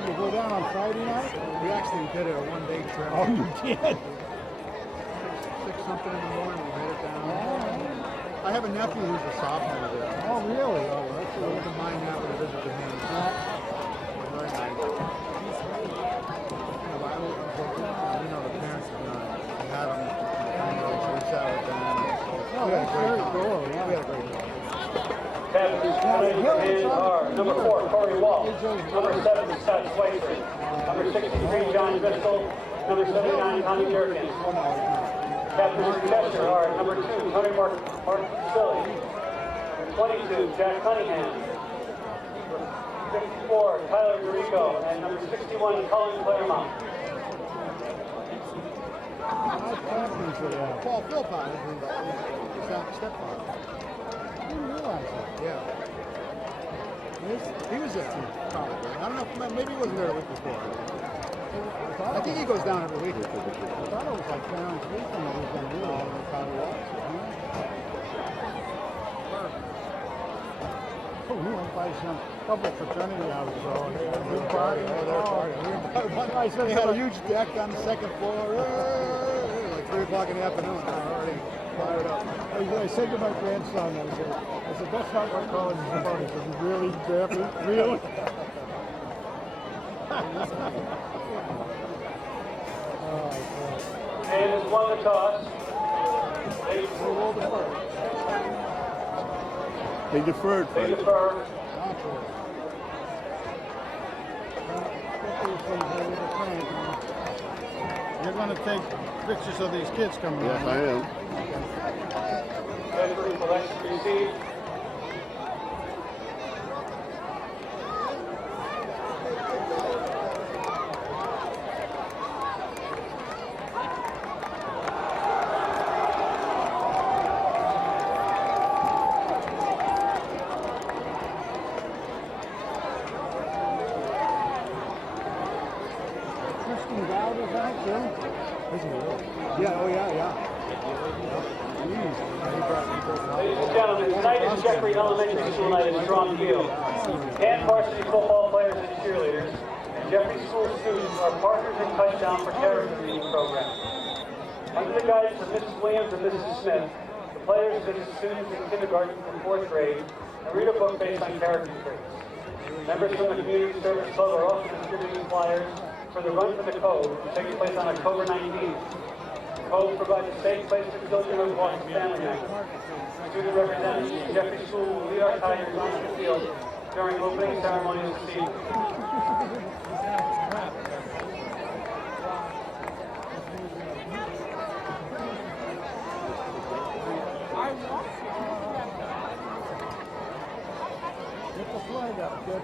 Did you go down on Friday night? We actually did it a one-day trip. Oh, you did? 6 something in the morning, we made it down. I have a nephew who's a sophomore there. Oh, really? Oh, well, So I wouldn't mind that with a visit to him. Very nice. We know the parents had them, so we sat with them. Oh, that's very cool. Yeah. We had a great time. Captains coming in are number 4, Corey Wall, number 7, Scott Schweitzer, number 63, John Driscoll, number 79, Tommy Jerkins. Captains of Cheshire are number 2, Tony Mark Silly, 22, Jack Cunningham, 54, Tyler Dorico, and number 61, Colin Claremont. Paul Philpott is his stepfather. I didn't realize that. Yeah. He was there probably. I don't know, maybe he wasn't there a week before. I think he goes down every week. I thought it was like Clarence Weekend that was going to do it. He probably was. Oh, we went by some couple fraternity houses all day. Big party. They had a huge deck on the second floor. Like 3 o'clock in the afternoon. They were already fired up. I said to my grandson, I said, that's not what college is about. He said, really, Jeffrey? Really? And has won the toss. They deferred. They defer. You're going to take pictures of these kids coming Yes, in. I am. Referee selects to receive. Yeah, oh yeah. Ladies and gentlemen, tonight is Jeffrey Elementary School night at Strong Field. And varsity football players and cheerleaders, and Jeffrey School students are partners in Touchdown for Character Reading program. Under the guidance of Mrs. Williams and Mrs. Smith, the players visit students in kindergarten through 4th grade and read a book based on character traits. Members from the Community Service Club are also distributing flyers for the Run for the Code, taking place on October 19th. The Code provides a safe place for children who walk the family members. Student representatives from Jeffrey School will lead our Tigers onto the field during opening ceremonies this evening. Get the flag up, good.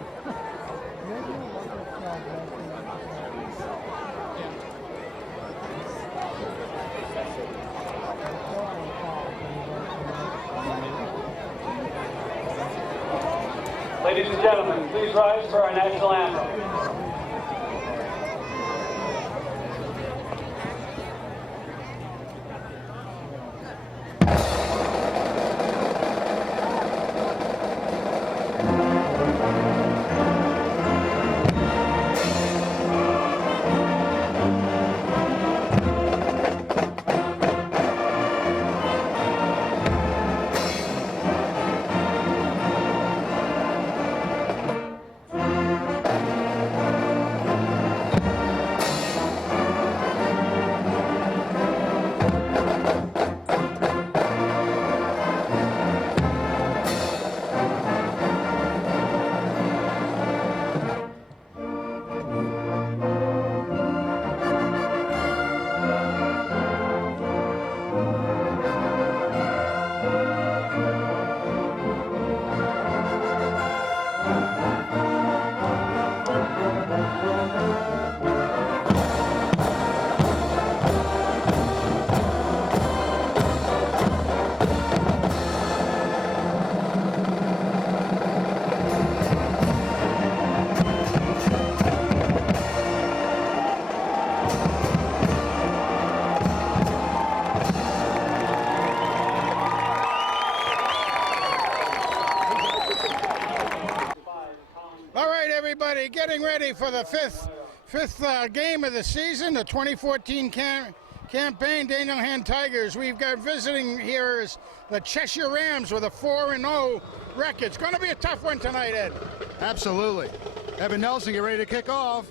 Maybe we'll look at the flag back in Ladies and gentlemen, please rise for our national anthem. everybody, getting ready for the fifth game of the season, the 2014 campaign, Daniel Hand Tigers. We've got visiting here is the Cheshire Rams with a 4-0 record. It's going to be a tough one tonight, Ed. Absolutely. Evan Nelson, get ready to kick off.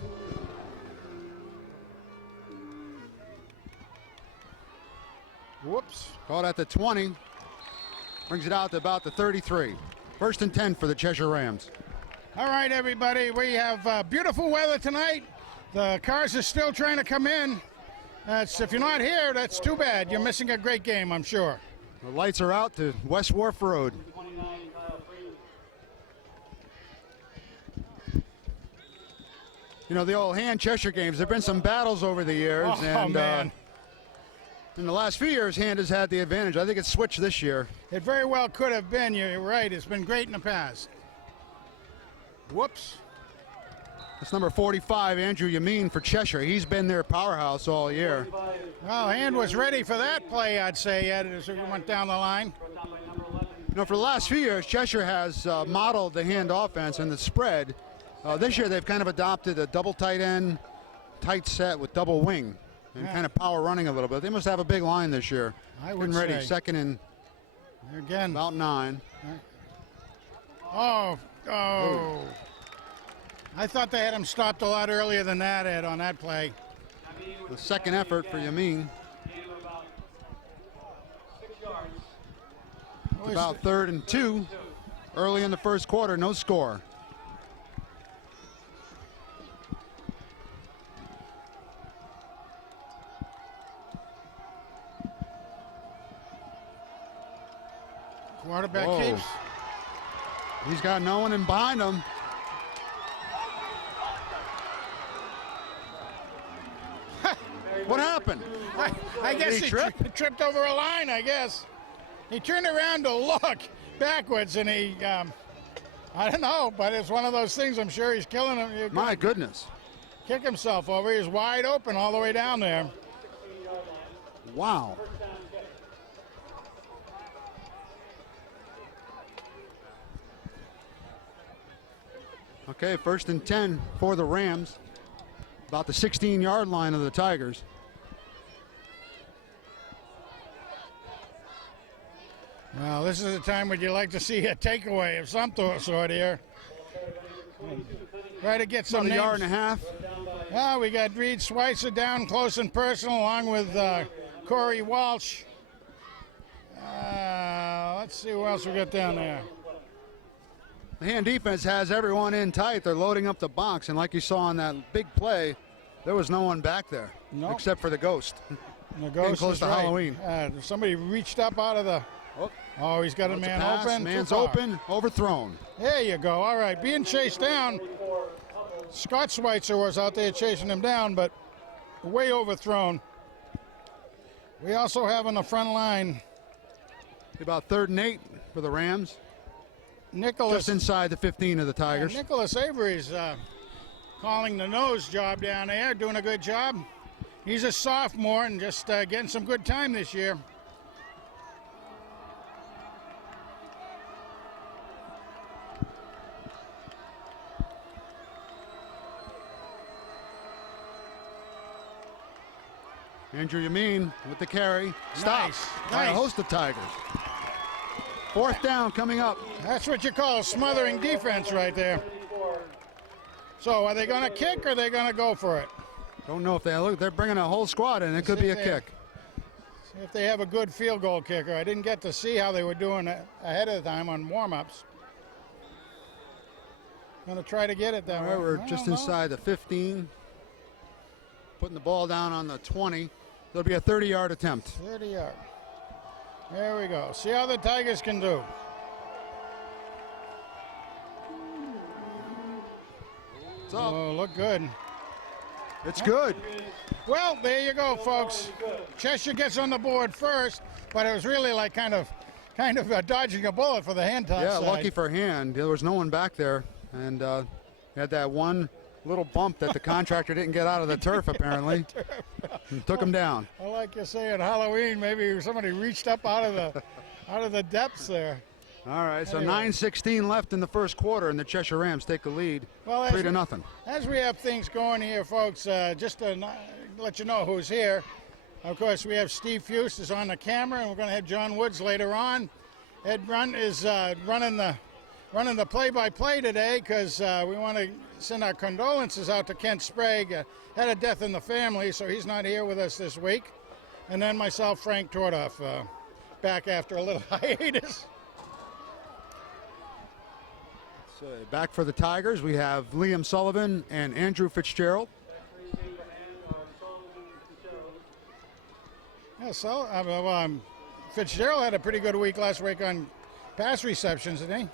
Whoops. Caught at the 20. Brings it out to about the 33. 1st and 10 for the Cheshire Rams. All right, everybody. We have beautiful weather tonight. The cars are still trying to come in. If you're not here, that's too bad. You're missing a great game, I'm sure. The lights are out to West Wharf Road. You know, the old Hand Cheshire games, there have been some battles over the years. Oh, and, man. In the last few years, Hand has had the advantage. I think it's switched this year. It very well could have been. You're right. It's been great in the past. Whoops. That's number 45, Andrew Yamin for Cheshire. He's been their powerhouse all year. Well, Hand was ready for that play, I'd say, Ed, as we went down the line. You know, for the last few years, Cheshire has modeled the Hand offense and the spread. This year, they've kind of adopted a double tight end, tight set with double wing, and kind of power running a little bit. They must have a big line this year. I would Getting ready, say. 2nd and Again. about 9. Oh. I thought they had him stopped a lot earlier than that, Ed, on that play. The second effort for Yamin. It's about 3rd and 2. Early in the first quarter, no score. Quarterback Whoa. keeps. He's got no one in behind him. What happened? I guess Did he he trip? tripped over a line, I guess. He turned around to look backwards, and he, I don't know, but it's one of those things. I'm sure he's killing him. He's My goodness. kick himself over. He's wide open all the way down there. Wow. Okay, 1st and 10 for the Rams. About the 16-yard line of the Tigers. Well, this is the time when you like to see a takeaway of some sort here. Try to get some About a names. yard and a half. Well, we got Reed Schweitzer down close and personal, along with Corey Walsh. Let's see who else we got down there. The Hand defense has everyone in tight. They're loading up the box, and like you saw on that big play, there was no one back there except for the ghost. The Getting ghost close is to right. Halloween. Somebody reached up out of the. Oh, he's got a man Pass. open. Man's Too far. open, overthrown. There you go. All right, being chased down. Scott Schweitzer was out there chasing him down, but way overthrown. We also have on the front line About 3rd and 8 for the Rams. Nicholas. Just inside the 15 of the Tigers. Nicholas Avery's calling the nose job down there, doing a good job. He's a sophomore and just getting some good time this year. Andrew Yamin with the carry. Stop. Nice, By a nice. host of Tigers. 4th down coming up. That's what you call smothering defense right there. So are they going to kick or are they going to go for it? Don't know if they're bringing a whole squad in. It could be a kick. See if they have a good field goal kicker. I didn't get to see how they were doing ahead of the time on warm-ups. Going to try to get it that way. We're I just don't know. inside the 15. Putting the ball down on the 20. There'll be a 30-yard attempt. 30 yard. There we go. See how the Tigers can do. It's up. Oh, look good. It's good. Well, there you go, folks. Cheshire gets on the board first, but it was really like kind of dodging a bullet for the Hand side. Yeah, lucky for Hand. There was no one back there. And had that one little bump that the contractor didn't get out of the turf, apparently. And took him down. I like you saying Halloween. Maybe somebody reached up out of the depths there. All right, so Anyway. 9:16 left in the first quarter, and the Cheshire Rams take the lead, Well, 3-0. As we have things going here, folks, just to let you know who's here. Of course, we have Steve Fuse is on the camera, and we're going to have John Woods later on. Ed Brunt is running the play-by-play today because we want to send our condolences out to Kent Sprague. Had a death in the family, so he's not here with us this week. And then myself, Frank Tordoff, back after a little hiatus. So back for the Tigers, we have Liam Sullivan and Andrew Fitzgerald. Yeah, so Fitzgerald had a pretty good week last week on pass receptions, didn't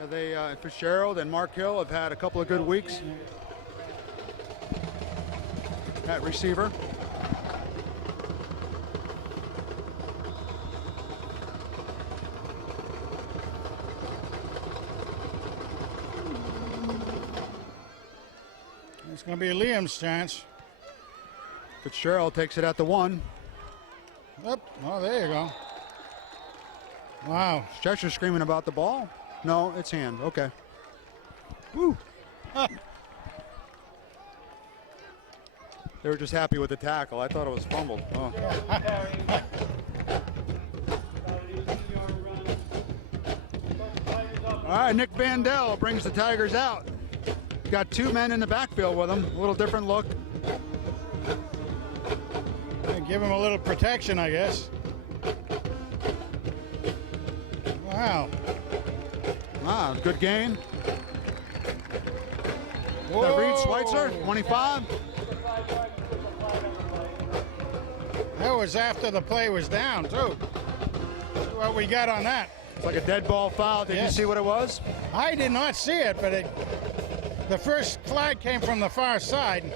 he? Fitzgerald and Mark Hill have had a couple of good weeks at receiver. It's going to be Liam's chance. Fitzgerald takes it at the 1. Yep. Oh, there you go. Wow. Cheshire screaming about the ball. No, it's hand. Okay. Woo. They were just happy with the tackle. I thought it was fumbled. Oh. All right, Nick Vandell brings the Tigers out. Got 2 men in the backfield with him. A little different look. Give him a little protection, I guess. Wow. Ah, good gain. Whoa. Reed Schweitzer, 25. That was after the play was down, too. What we got on that? It's like a dead ball foul. Did you see what it was? I did not see it, but the first flag came from the far side.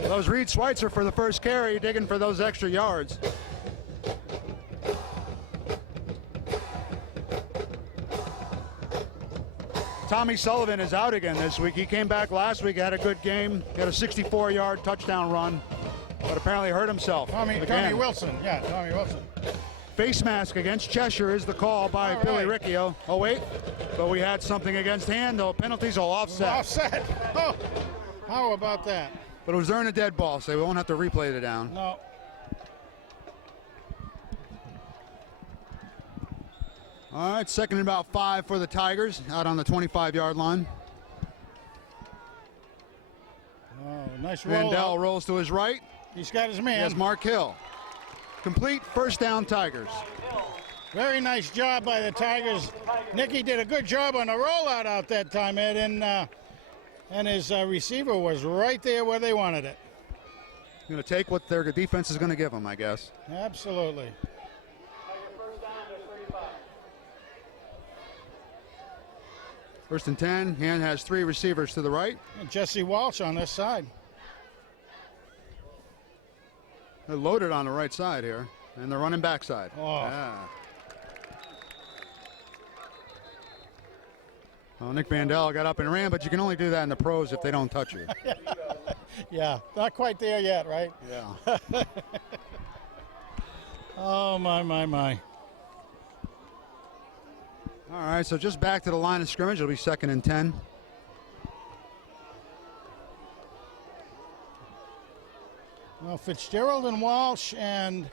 That was Reed Schweitzer for the first carry, digging for those extra yards. Tommy Sullivan is out again this week. He came back last week, had a good game, got a 64-yard touchdown run, but apparently hurt himself. Tommy Wilson. Yeah, Tommy Wilson. Face mask against Cheshire is the call by Billy Riccio. Oh, wait, but we had something against hand, though. Penalties will offset. Offset. Oh, how about that? But it was during a dead ball, so we won't have to replay the down. No. All right, second and about 5 for the Tigers, out on the 25-yard line. Oh, nice roll. Vandell rolls to his right. He's got his man. He has Mark Hill. Complete first down, Tigers. Very nice job by the Tigers. Nicky did a good job on the rollout out that time, Ed, and his receiver was right there where they wanted it. Going to take what their defense is going to give them, I guess. Absolutely. First and 10. Hand has 3 receivers to the right. And Jesse Walsh on this side. They're loaded on the right side here, and they're running backside. Oh. Yeah. Well, Nick Vandell got up and ran, but you can only do that in the pros if they don't touch you. Yeah, not quite there yet, right? Yeah. Oh, my. All right, so just back to the line of scrimmage. It'll be second and 10. Well, Fitzgerald and Walsh and...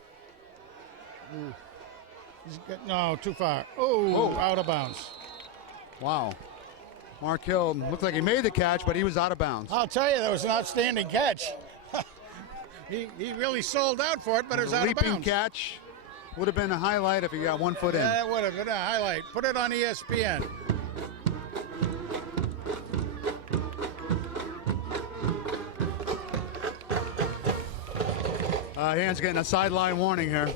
no, too far. Oh, out of bounds. Wow. Mark Hill looked like he made the catch, but he was out of bounds. I'll tell you, that was an outstanding catch. he really sold out for it, but it was out of bounds. Leaping catch would have been a highlight if he got 1 foot in. Yeah, it would have been a highlight. Put it on ESPN. Hand's getting a sideline warning here.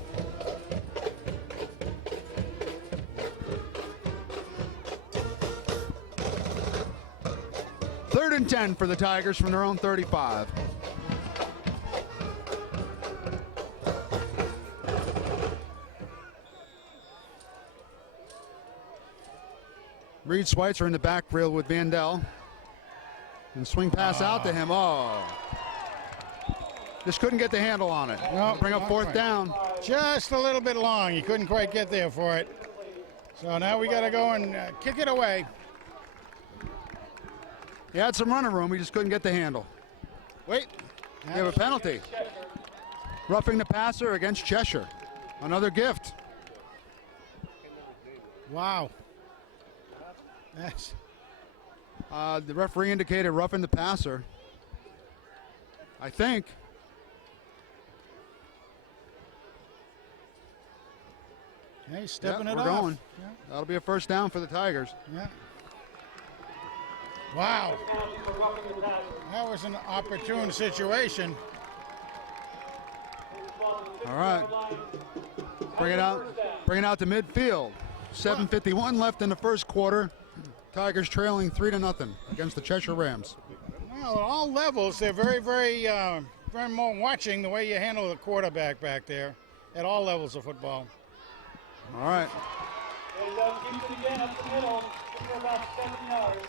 Third and 10 for the Tigers from their own 35. Reed Schweitzer in the backfield with Vandell. And swing pass out to him. Oh. Just couldn't get the handle on it. No, bring up not fourth quite. down. Just a little bit long. He couldn't quite get there for it. So now we got to go and kick it away. He had some running room. He just couldn't get the handle. Wait. We have a penalty. Roughing the passer against Cheshire. Another gift. Wow. That's... The referee indicated roughing the passer. I think. Hey, stepping Yep, it we're off. going. Yeah. That'll be a first down for the Tigers. Yeah. Wow. That was an opportune situation. All right. Bring it out to midfield. 7:51 left in the first quarter. Tigers trailing 3-0 against the Cheshire Rams. Well, at all levels, they're very more watching the way you handle the quarterback back there at all levels of football. All right. And keeps it again up the middle for about 7 yards.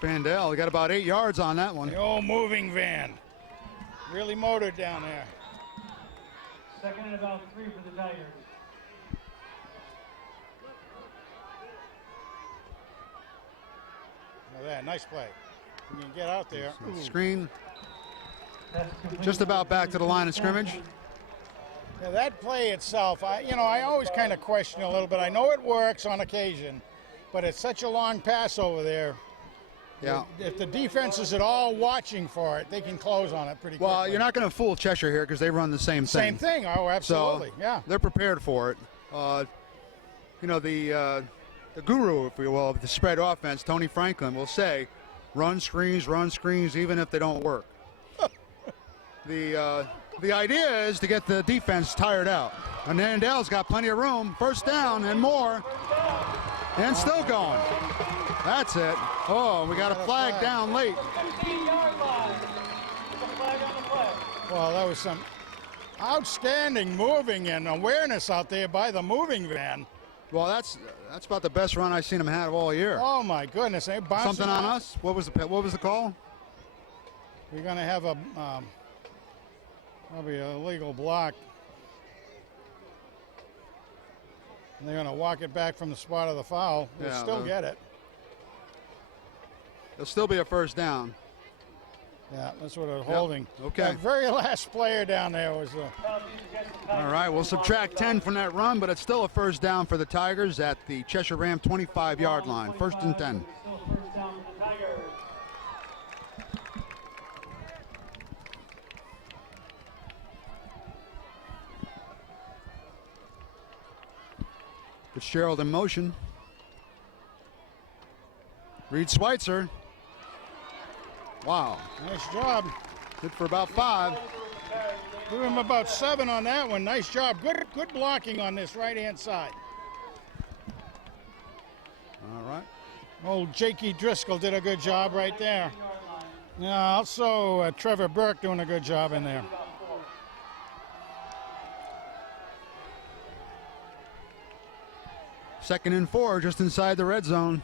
Vandell got about 8 yards on that one. The old moving van. Really motored down there. Second and about 3 for the Tigers. Now that, nice play. You can get out there. Ooh. Screen just about back to the line of scrimmage. Yeah, that play itself, I always kind of question a little bit. I know it works on occasion, but it's such a long pass over there. Yeah. If the defense is at all watching for it, they can close on it pretty quickly. Well, you're not going to fool Cheshire here because they run the same thing. Same thing. Oh, absolutely. So yeah. they're prepared for it. The guru, if you will, of the spread offense, Tony Franklin, will say, run screens, even if they don't work. The idea is to get the defense tired out. And Vandell's got plenty of room. First down and more. And still going. That's it. Oh, we got a flag down late. 15-yard line. There's a flag on the play. Well, that was some outstanding moving and awareness out there by the moving van. Well, that's about the best run I've seen him have all year. Oh my goodness! They bouncing Something on off. us? What was the call? We're going to have a probably a legal block. And they're going to walk it back from the spot of the foul. We'll Yeah, still get it. It'll still be a first down. Yeah, that's what they're holding. Okay. The very last player down there was. All right, we'll subtract 10 from that run, but it's still a first down for the Tigers at the Cheshire Ram 25-yard line. First and 10. Still first down for the Tigers. Fitzgerald in motion. Reed Schweitzer. Wow. Nice job. Good for about 5. Give him about 7 on that one. Nice job. Good blocking on this right-hand side. All right. Old Jakey Driscoll did a good job right there. Yeah, also Trevor Burke doing a good job in there. Second and 4, just inside the red zone.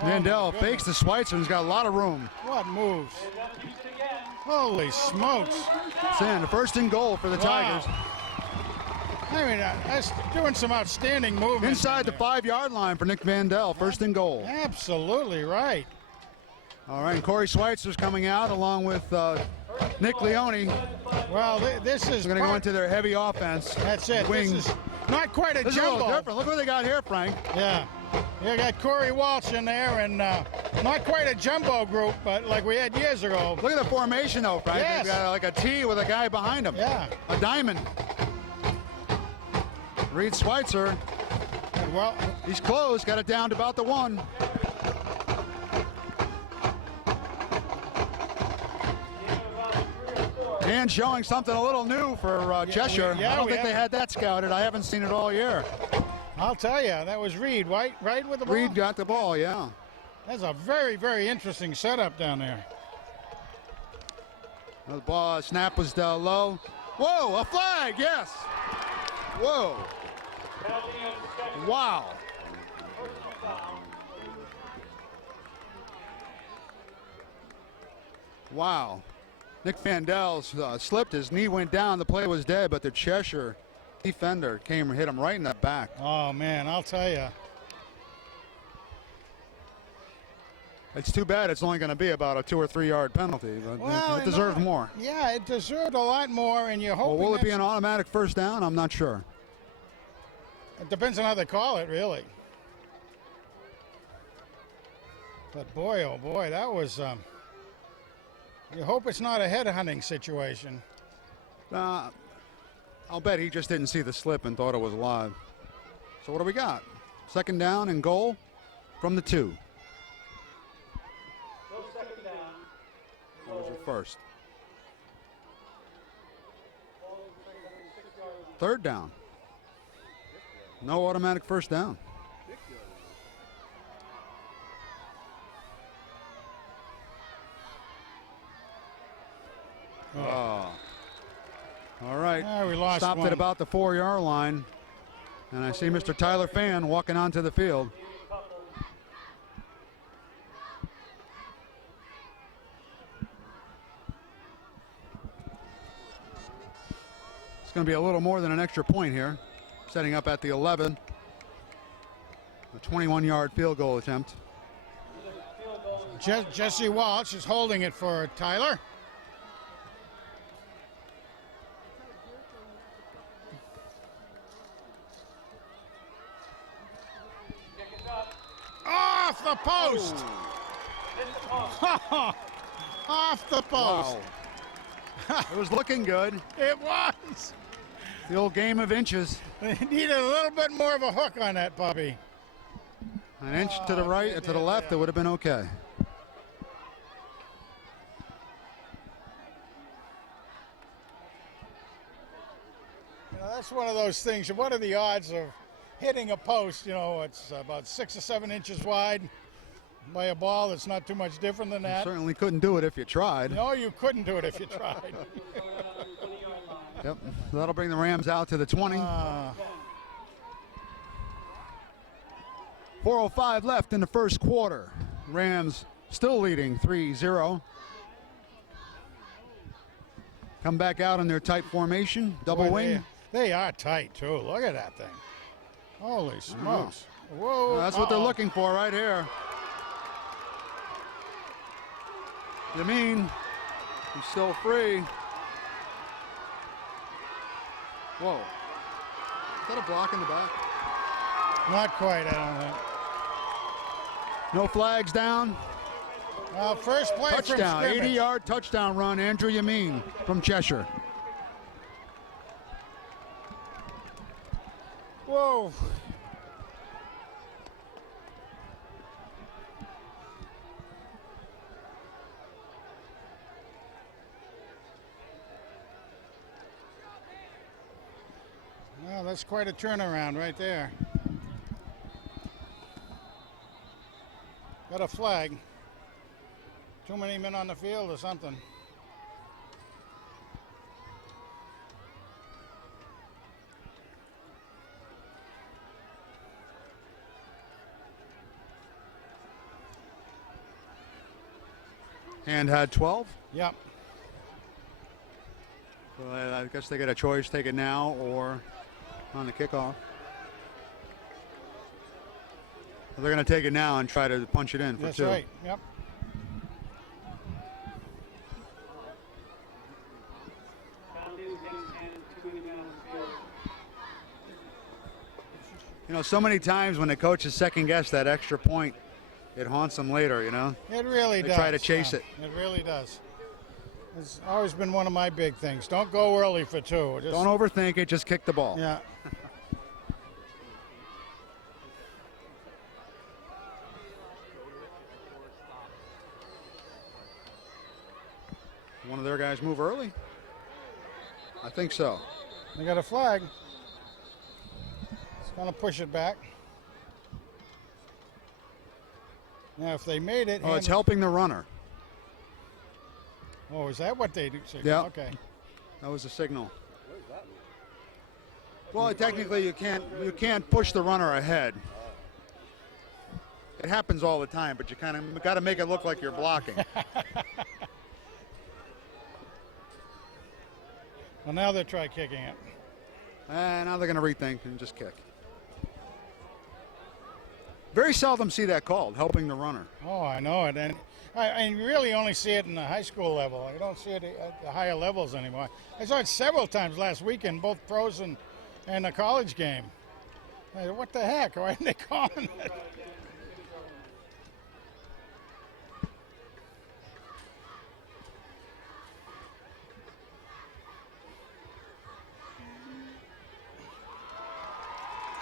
Vandell fakes the Schweitzer. He's got a lot of room. What moves? Holy smokes. It's in. First and goal for the Tigers. I mean, that's doing some outstanding movement. Inside the 5-yard line for Nick Vandell. First and goal. Absolutely right. All right, and Corey Schweitzer's coming out along with Nick Leone. Well, this is We're going to go into their heavy offense. That's it. Wing. This is not quite a This is a little jumbo. different. Look what they got here, Frank. Yeah. You got Corey Walsh in there, and not quite a jumbo group, but like we had years ago. Look at the formation, though, Frank. Yes. They've got like a T with a guy behind him. Yeah. A diamond. Reed Schweitzer. Well, He's close. Got it down to about the 1. And showing something a little new for Cheshire. yeah, I don't we think they haven't- had that scouted. I haven't seen it all year. I'll tell you, that was Reed, right with the ball. Reed got the ball, yeah. That's a very, very interesting setup down there. The ball snap was low. Whoa, a flag, yes. Whoa. Wow. Wow. Nick Fandel's slipped. His knee went down. The play was dead, but the Cheshire defender came and hit him right in the back. Oh, man, I'll tell you. It's too bad it's only going to be about a 2 or 3 yard penalty, but Well, it deserved more. Yeah, it deserved a lot more, and you're hoping. Well, will it be an automatic first down? I'm not sure. It depends on how they call it, really. But boy, oh boy, that was. You hope it's not a head-hunting situation. I'll bet he just didn't see the slip and thought it was live. So what do we got? Second down and goal from the 2. No second down. What was your first? Third down. No automatic first down. Oh. All right. We lost Stopped one. at about the 4 yard line. And I see Mr. Tyler Fan walking onto the field. It's going to be a little more than an extra point here. Setting up at the 11. A 21-yard field goal attempt. Jesse Walsh is holding it for Tyler. Off the post. Off the post. Wow. It was looking good. It was. The old game of inches. They needed a little bit more of a hook on that puppy. An inch to the right or to the left, it would have been okay. You know, that's one of those things. What are the odds of hitting a post? You know, it's about 6 or 7 inches wide by a ball that's not too much different than that. You certainly couldn't do it if you tried. No, you couldn't do it if you tried. Yep, so that'll bring the Rams out to the 20. 4:05 left in the first quarter. Rams still leading 3-0. Come back out in their tight formation, double Boy, wing. They are tight, too. Look at that thing. Holy smokes. Whoa. That's what they're looking for right here. Yamin, he's still free. Whoa. Is that a block in the back? Not quite, I don't think. No flags down. First play Touchdown, from scrimmage. 80-yard touchdown run, Andrew Yamin from Cheshire. Whoa. Well, that's quite a turnaround right there. Got a flag. Too many men on the field or something. And had 12. Yep. So I guess they get a choice, take it now or on the kickoff. They're going to take it now and try to punch it in for 2. That's right. Yep. You know, so many times when the coaches second guess that extra point, it haunts them later, you know. It really They does. try to chase it. It really does. It's always been one of my big things. Don't go early for 2. Just, Don't overthink it, just kick the ball. Yeah. One of their guys move early? I think so. They got a flag. It's going to push it back. Now, if they made it. Oh, it's helping the runner. Oh, is that what they do? Yeah. Okay. That was a signal. Well, technically you can't push the runner ahead. It happens all the time, but you kind of got to make it look like you're blocking. Well, now they try kicking it. And now they're going to rethink and just kick. Very seldom see that called, helping the runner. Oh, I know it. And I really only see it in the high school level. I don't see it at the higher levels anymore. I saw it several times last weekend, both pros and a college game. I said, what the heck? Why aren't they calling it?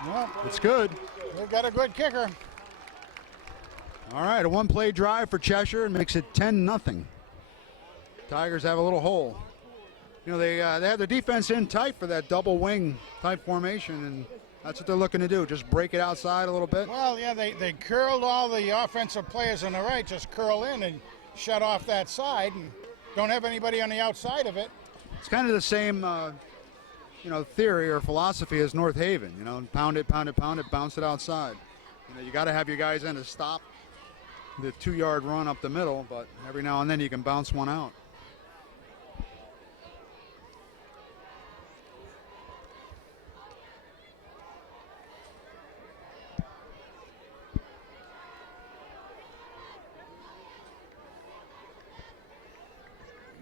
Well, It's good. they've got a good kicker. All right, a one-play drive for Cheshire makes it 10-0. Tigers have a little hole. You know, they have their defense in tight for that double wing type formation, and that's what they're looking to do, just break it outside a little bit. Well, yeah, they curled all the offensive players on the right, just curl in and shut off that side, and don't have anybody on the outside of it. It's kind of the same, theory or philosophy as North Haven. You know, pound it, bounce it outside. You know, you got to have your guys in to stop the 2-yard run up the middle, but every now and then you can bounce one out.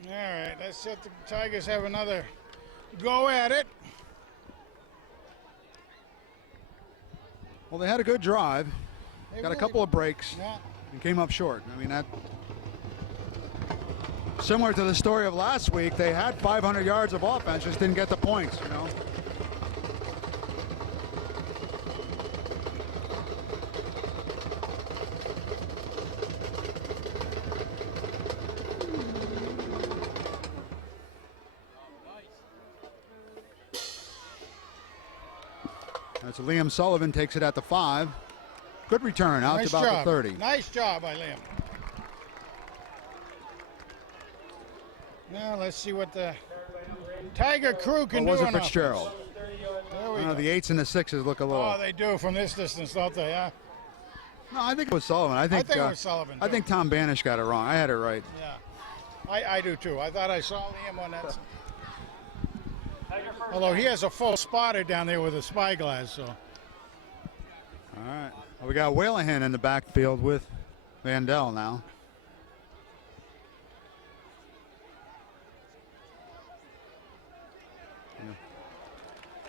All right, let's let the Tigers have another go at it. Well, they had a good drive, They got a really- couple of breaks, Yeah. and came up short. I mean, that similar to the story of last week, they had 500 yards of offense, just didn't get the points, you know. That's Liam Sullivan takes it at the 5. Good return out Nice to about job. the 30. Nice job by Liam. Now let's see what the Tiger crew can Or was do it on offense. Fitzgerald? There we You go. know, the 8s and the 6s look a little. Oh, they do from this distance, don't they? Yeah. No, I think it was Sullivan. I think it was Sullivan. I too. think Tom Banish got it wrong. I had it right. Yeah. I do too. I thought I saw Liam on that. Although he has a full spotter down there with a spyglass, so. All right. Well, we got Whalehan in the backfield with Vandell now.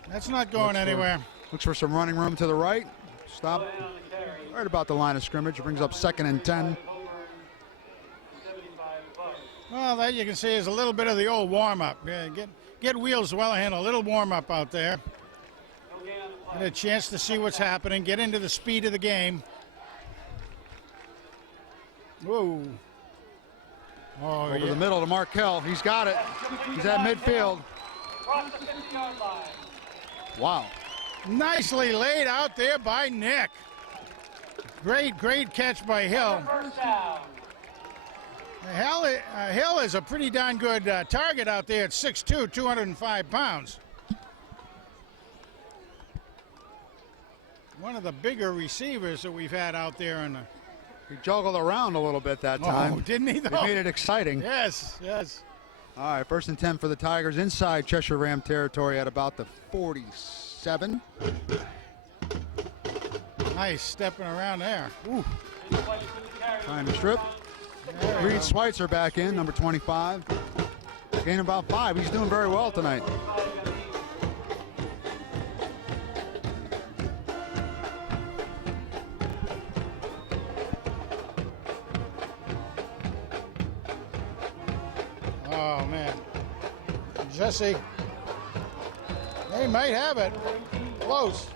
That's not going anywhere. Looks for some running room to the right. Stop right about the line of scrimmage. It brings up 2nd and 10. Well, that you can see is a little bit of the old warm-up. Yeah, get Wheels Wellahan a little warm-up out there. Get a chance to see what's happening. Get into the speed of the game. Whoa. Oh, Over yeah. the middle to Markell. He's got it. He's at midfield. Across the 50-yard line. Wow. Nicely laid out there by Nick. Great catch by Hill. First down. Hill is a pretty darn good target out there at 6'2", 205 pounds. One of the bigger receivers that we've had out there in the. He juggled around a little bit that time. Oh, didn't he They though? made it exciting. Yes. All right, 1st and 10 for the Tigers inside Cheshire Ram territory at about the 47. Nice stepping around there. Ooh. Trying to strip. There we Reed go. Schweitzer back in, number 25. Gain about 5. He's doing very well tonight. Oh man. Jesse. They might have it. Close.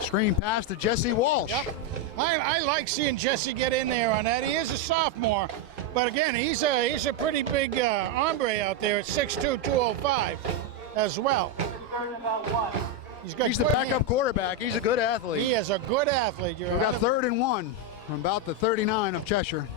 Screen pass to Jesse Walsh. Yep. I like seeing Jesse get in there on that. He is a sophomore, but again, he's a pretty big hombre out there at 6'2", 205 as well. Third and about 1. He's got He's the good backup hands. quarterback. He's a good athlete. He is a good athlete. We got 3rd and 1 from about the 39 of Cheshire.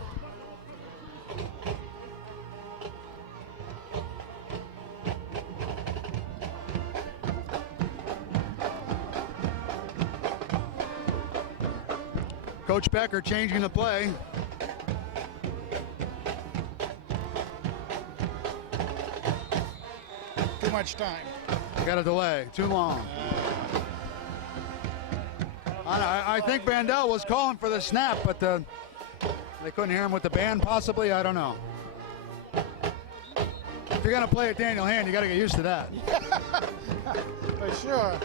Coach Becker changing the play. much time. Got a delay, too long. I think Vandell was calling for the snap, but they couldn't hear him with the band, possibly. I don't know. If you're going to play at Daniel Hand, you got to get used to that. For sure.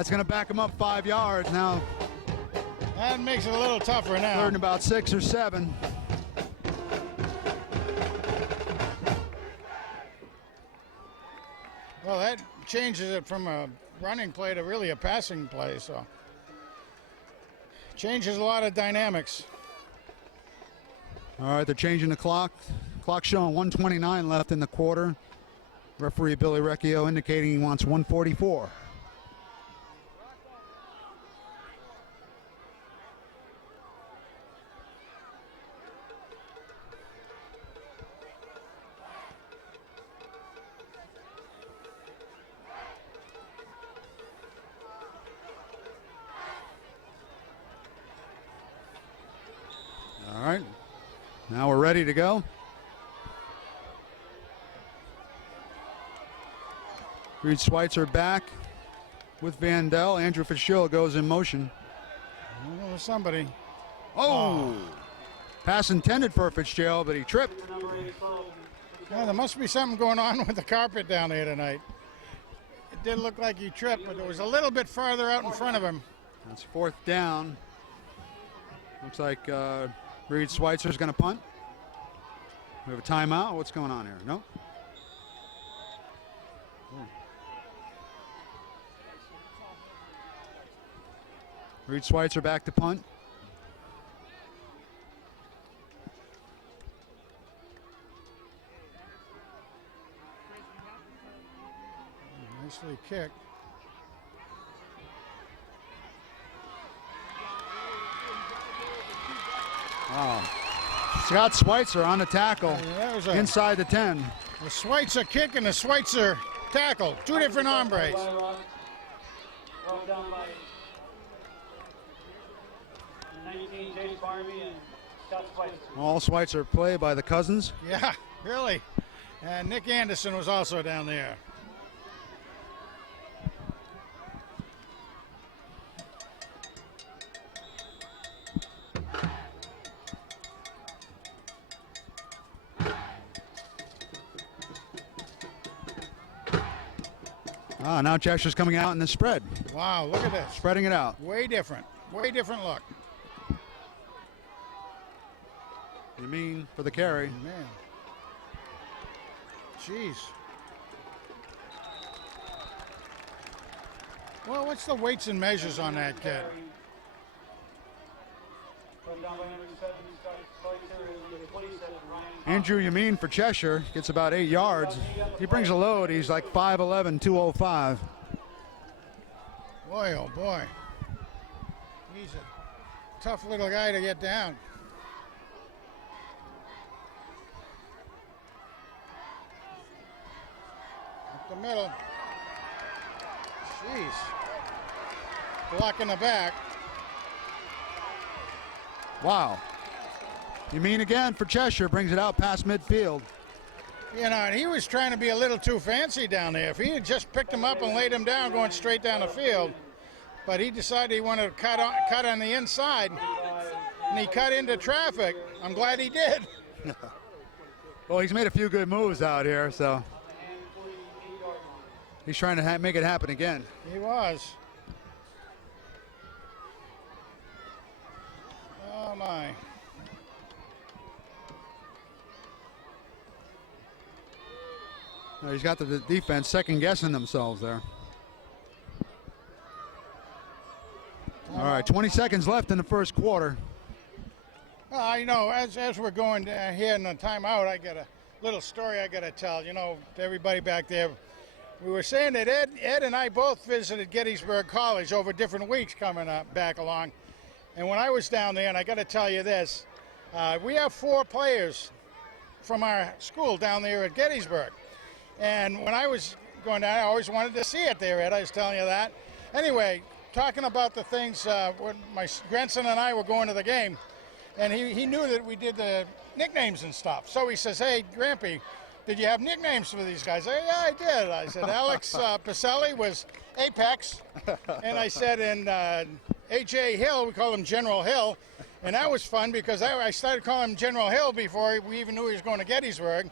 It's going to back him up 5 yards now. That makes it a little tougher now. Third and about 6 or 7. Well, that changes it from a running play to really a passing play, so changes a lot of dynamics. All right, they're changing the clock. Clock showing 1:29 left in the quarter. Referee Billy Recchio indicating he wants 1:44. All right, now we're ready to go. Reed Schweitzer back with Vandell. Andrew Fitzgerald goes in motion. Oh, somebody. Oh! Pass intended for Fitzgerald, but he tripped. Yeah, there must be something going on with the carpet down there tonight. It did look like he tripped, but it was a little bit farther out in front of him. That's 4th down. Looks like Reed Schweitzer's going to punt. We have a timeout. What's going on here? No? Reed Schweitzer back to punt. Nicely kicked. Wow. Scott Schweitzer on the tackle That was inside the 10. a Schweitzer kick and a Schweitzer tackle. Two different hombres. Brought down by 19, James Barnaby and Scott Schweitzer. All Schweitzer play by the Cousins. Yeah, really. And Nick Anderson was also down there. Now Cheshire's coming out in the spread, Wow, look at this. spreading it out. Way different. Way different look. You mean for the carry? Man. Jeez. Well, what's the weights and measures on that kid? Brought down by number 7, Scott Schweitzer, and number 27, Ryan. Andrew Yameen for Cheshire gets about 8 yards. He brings a load. He's like 5'11", 205. Boy, oh boy. He's a tough little guy to get down. Up the middle. Jeez. Block in the back. Wow. Yameen again for Cheshire, brings it out past midfield. You know, and he was trying to be a little too fancy down there. If he had just picked him up and laid him down going straight down the field, but he decided he wanted to cut on the inside, and he cut into traffic. I'm glad he did. Well, he's made a few good moves out here, so he's trying to make it happen again. He was. Oh, my. He's got the defense second-guessing themselves there. All right, 20 seconds left in the first quarter. Well, you know, as we're going here in the timeout, I got a little story I got to tell, you know, to everybody back there. We were saying that Ed and I both visited Gettysburg College over different weeks coming up back along. And when I was down there, and I got to tell you this, we have 4 players from our school down there at Gettysburg. And when I was going down, I always wanted to see it there, Ed. I was telling you that. Anyway, talking about the things, when my grandson and I were going to the game, and he knew that we did the nicknames and stuff. So he says, hey, Grampy, did you have nicknames for these guys? Yeah, I did. I said, Alex Pacelli was Apex. And I said, and A.J. Hill, we call him General Hill. And that was fun because I started calling him General Hill before we even knew he was going to Gettysburg.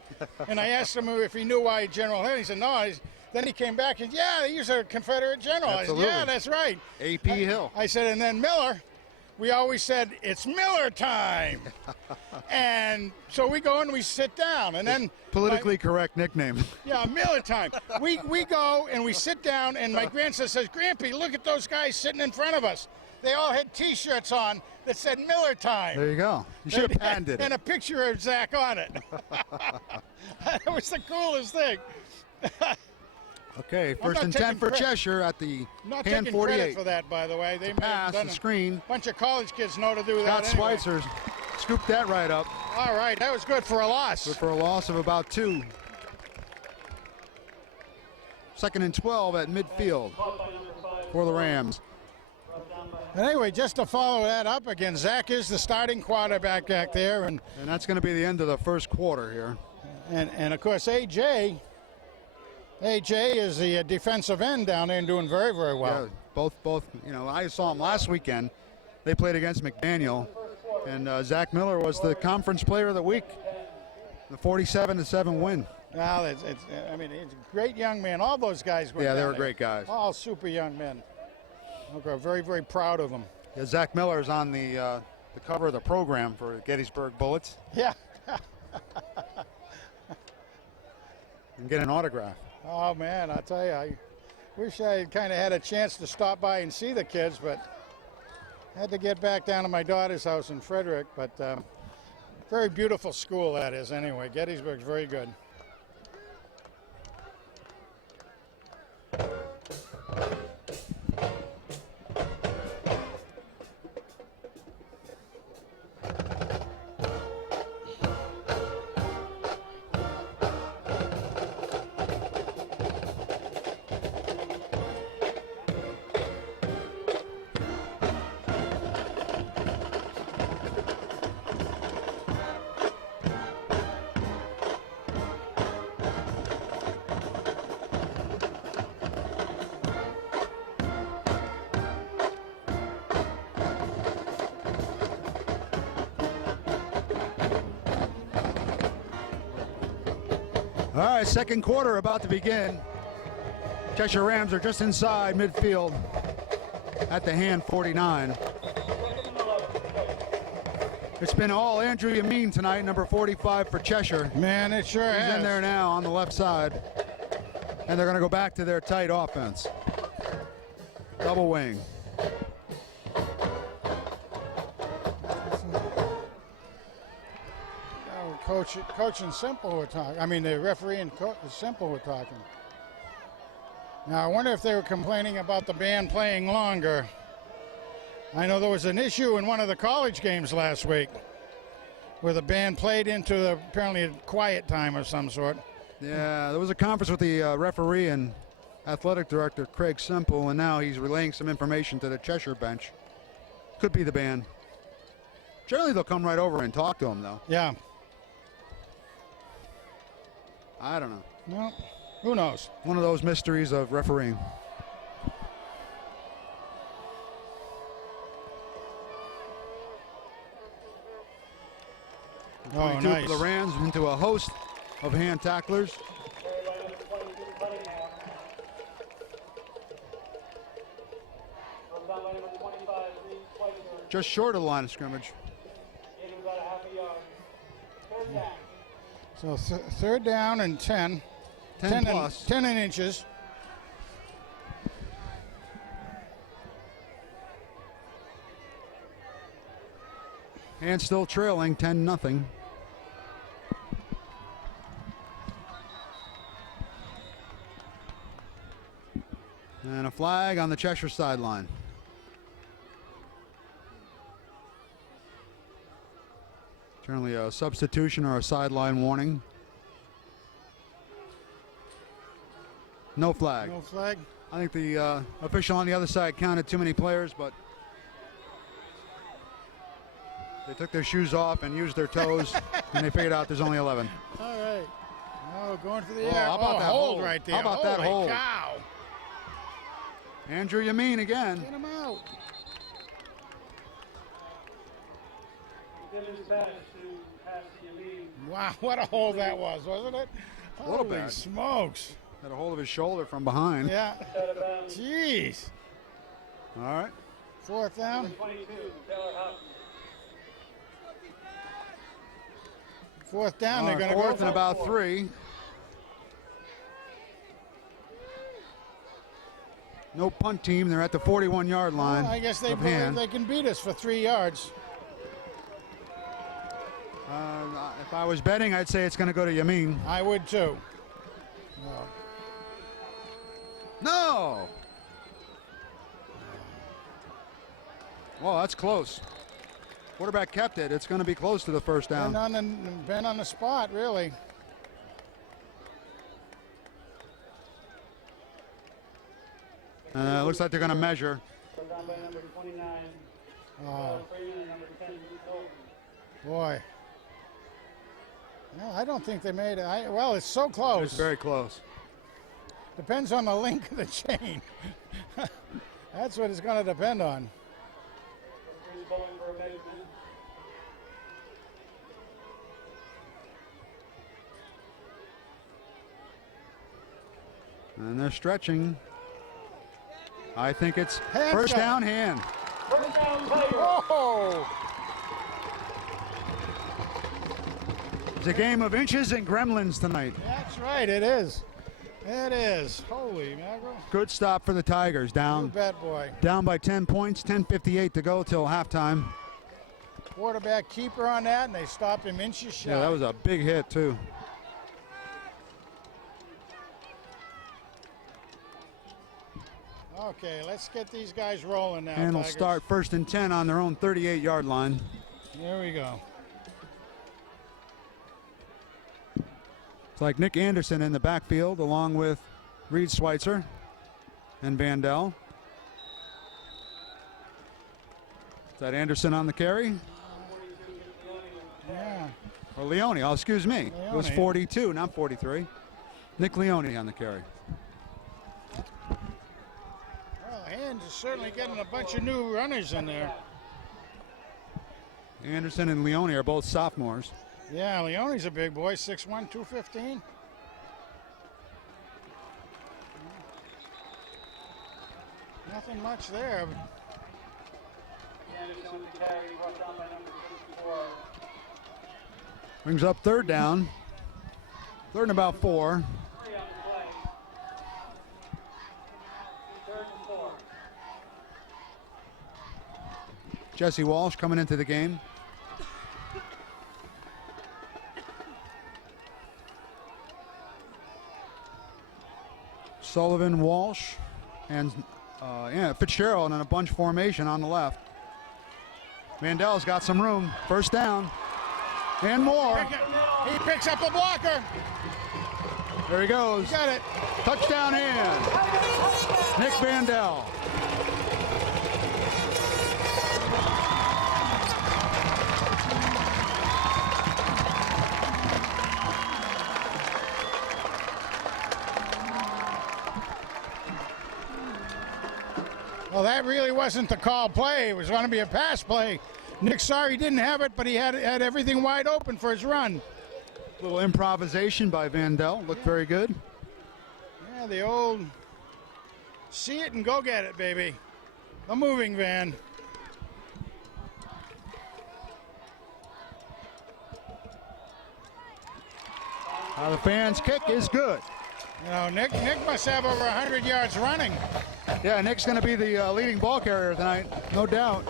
And I asked him if he knew why General Hill. He said, no. Then he came back and, yeah, he was a Confederate general. Absolutely. I said, yeah, that's right. A.P. Hill. I said, and then Miller, we always said, it's Miller time. And so we go and we sit down. And then Politically correct nickname. yeah, Miller time. We go and we sit down, and my grandson says, Grampy, look at those guys sitting in front of us. They all had T-shirts on that said Miller time. There you go. You should have patented and it. a picture of Zach on it. That was the coolest thing. Okay, I'm first not and 10 taking for credit. Cheshire at the Not pan taking 48. credit for that, by the way. They may have Pass, done the a screen. bunch of college kids know to do Scott that anyway. Schweitzer scooped that right up. All right, that was good for a loss. Good for a loss of about 2. Second and 12 at midfield for the Rams. Anyway, just to follow that up again, Zach is the starting quarterback back there, and And that's going to be the end of the first quarter here. and of course AJ is the defensive end down there and doing very, very well. Yeah, both. You know, I saw them last weekend. They played against McDaniel, and Zach Miller was the conference player of the week. The 47-7 win. Well, I mean, he's a great young man. All those guys were. Yeah, they down were there. great guys. All super young men. Okay, very, very proud of them. Yeah, Zach Miller is on the cover of the program for Gettysburg Bullets. Yeah. And get an autograph. Oh man, I tell you, I wish I kind of had a chance to stop by and see the kids, but I had to get back down to my daughter's house in Frederick. But very beautiful school that is. Anyway, Gettysburg's very good. All right, second quarter about to begin. Cheshire Rams are just inside midfield at the hand 49. It's been all Andrew Yamin tonight, number 45 for Cheshire. Man, it sure He's has. in there now on the left side. And they're going to go back to their tight offense. Double wing. Coach and Simple were talking. I mean, the referee and Simple were talking. Now, I wonder if they were complaining about the band playing longer. I know there was an issue in one of the college games last week where the band played into apparently a quiet time of some sort. Yeah, there was a conference with the referee and athletic director, Craig Simple, and now he's relaying some information to the Cheshire bench. Could be the band. Generally, they'll come right over and talk to him, though. Yeah. I don't know. Well, who knows? One of those mysteries of refereeing. Oh, 22 nice. for the Rams into a host of hand tacklers. Just short of the line of scrimmage. So third down and 10. 10 plus. 10 inches. And still trailing 10-0. And a flag on the Cheshire sideline. Generally a substitution or a sideline warning. No flag. No flag. I think the official on the other side counted too many players, but they took their shoes off and used their toes, and they figured out there's only 11. All right. Oh, going for the Oh, air. how about that hold hold? right there. How about that Holy hold? cow. Andrew Yamin again. Get him out. Did his best to pass to Yamin. Wow, what a hold that was, wasn't it? A little Holy bit. smokes. Had a hold of his shoulder from behind. Yeah. Set of bounds. Jeez. All right. 4th down. 22, Taylor Hopkins. 4th down. All They're right, going to go fourth for and about 3. No punt team. They're at the 41-yard line. Well, I guess they of believe hand. they can beat us for 3 yards. If I was betting, I'd say it's going to go to Yamin. I would too. No. Well, that's close. Quarterback kept it. It's going to be close to the first down. Been on the spot, really. Looks like they're going to measure. Down by number 29. Oh, Freeman and number 10, Colton. boy. No, I don't think they made it. Well, it's so close. It's very close. Depends on the link of the chain. That's what it's going to depend on. He's bowling for a measurement. And they're stretching. I think it's Hands first up. down hand. First down, Tigers. Oh! It's a game of inches and gremlins tonight. That's right, it is. It is. Holy mackerel. Good stop for the Tigers. You Down bet, boy. by 10 points, 10:58 to go till halftime. Quarterback keeper on that, and they stopped him inches shy. Yeah, that was a big hit too. Okay, let's get these guys rolling now, And will Tigers. start 1st and 10 on their own 38-yard line. Here we go. It's like Nick Anderson in the backfield along with Reed Schweitzer and Vandell. Is that Anderson on the carry? Yeah. Or Leone, oh, excuse me. It was Leone. 42, not 43. Nick Leone on the carry. Well, Hands is certainly getting a bunch of new runners in there. Anderson and Leone are both sophomores. Yeah, Leone's a big boy, 6'1", 215. Nothing much there. Anderson with the carry, brought down by number 54. Brings up 3rd down. 3rd and about 4. 3 on the play. 3rd and 4. Jesse Walsh coming into the game. Sullivan, Walsh, and Fitzgerald in a bunch formation on the left. Mandell's got some room. First down. And more. He picks up the blocker. There he goes. Got it. Touchdown in. Nick Vandell. Well, that really wasn't the call play. It was going to be a pass play. Nick Sorry didn't have it, but he had everything wide open for his run. Little improvisation by Vandell. Looked very good. Yeah, the old see it and go get it, baby. The moving van. The fans' kick is good. You know, Nick must have over 100 yards running. Yeah, Nick's going to be the leading ball carrier tonight, no doubt.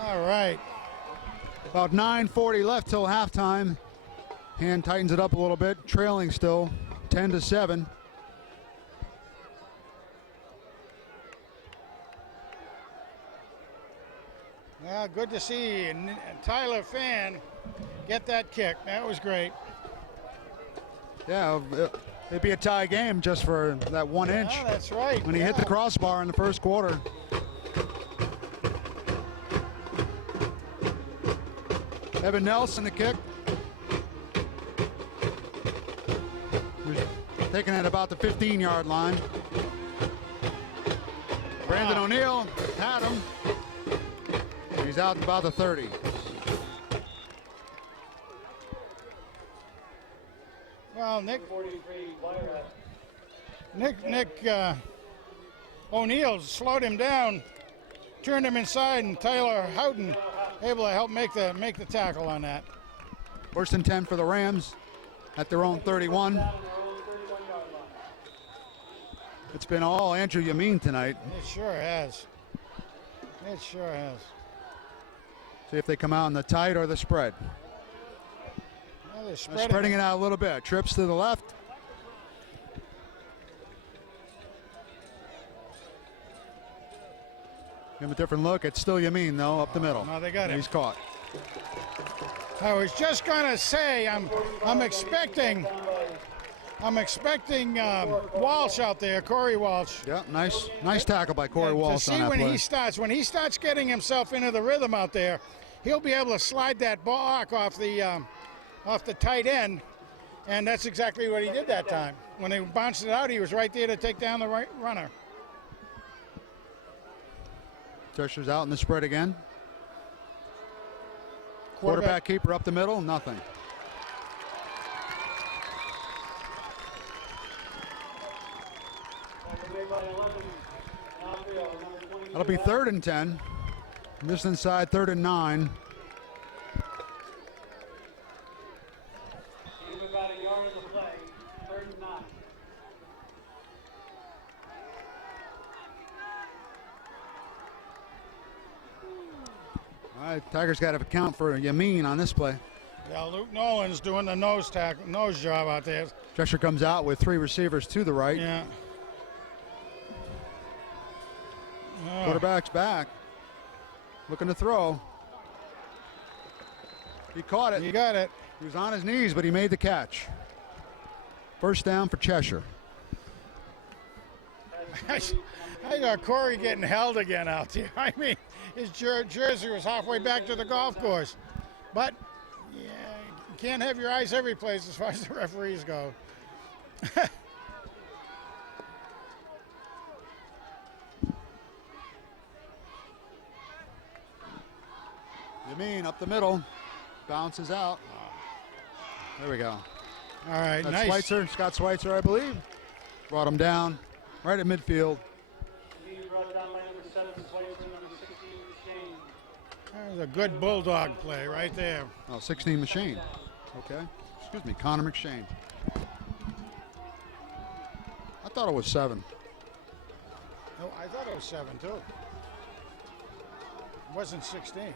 All right. About 9:40 left till halftime. Hand tightens it up a little bit, trailing still 10-7. Well, Good to see Tyler Fan get that kick. That was great. Yeah, it'd be a tie game just for that 1 inch. Yeah, that's right. When he hit the crossbar in the first quarter. Evan Nelson, the kick. Taking it about the 15-yard line. Brandon O'Neill had him. He's out about the 30. Well, Nick 43, wire O'Neill slowed him down, turned him inside, and Tyler Houghton able to help make the tackle on that. First and 10 for the Rams at their own 31. It's been all Andrew Yamin tonight. It sure has. It sure has. See if they come out in the tight or the spread. Well, they're Spreading it out a little bit. Trips to the left. Give him a different look. It's still Yamin though, up the middle. No, they got him. He's caught. I was just gonna say I'm expecting Walsh out there, Corey Walsh. Yeah, nice tackle by Corey Walsh to see on that play. when he starts getting himself into the rhythm out there, he'll be able to slide that block off the tight end, and that's exactly what he did that time. When he bounced it out, he was right there to take down the right runner. Cheshire's out in the spread again. Quarterback keeper up the middle, nothing. That'll be 3rd and 10. This inside 3rd and 9. About a yard of the play, 3rd and 9. All right, Tigers got to account for Yamin on this play. Yeah, Luke Nolan's doing the nose job out there. Cheshire comes out with 3 receivers to the right. Yeah. Quarterback's back. Looking to throw. He caught it. You got it. He was on his knees, but he made the catch. First down for Cheshire. I got Corey getting held again out there. I mean, his jersey was halfway back to the golf course. But, yeah, you can't have your eyes every place as far as the referees go. Yamin up the middle. Bounces out. There we go. All right, That's nice. Schweitzer, Scott Schweitzer, I believe. Brought him down right at midfield. Brought down by number 7, Schweitzer, number 16, Shane. That was a good bulldog play right there. Oh, 16 Machine. Okay. Excuse me, Connor McShane. I thought it was 7. No, I thought it was 7 too. It wasn't 16.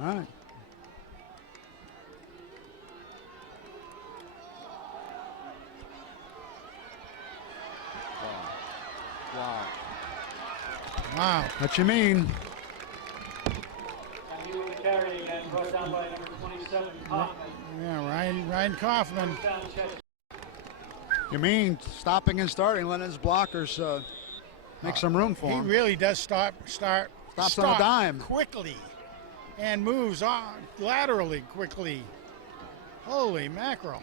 All right. Wow. Wow. What you mean? And he was the carry again, brought down by number 27, Kaufman. Yeah, Ryan Kaufman. Down Cheshire. You mean stopping and starting, letting his blockers make some room for He him. really does stop on a dime. quickly and moves on laterally quickly. Holy mackerel.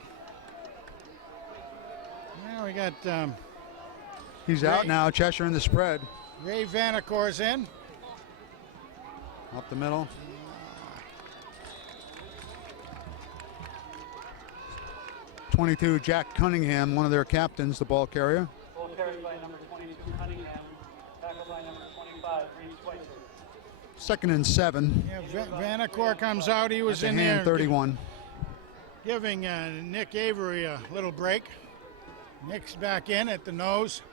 Now we got He's out now. Cheshire in the spread. Ray Vanacor's in. Up the middle. #22, Jack Cunningham, one of their captains, the ball carrier. Ball carried by number 22, Cunningham. Tackled by number 25, Reed Schweitzer. 2nd and 7. Yeah, Vanacor comes out. He was At in the hand there 31. giving Nick Avery a little break. Nick's back in at the nose.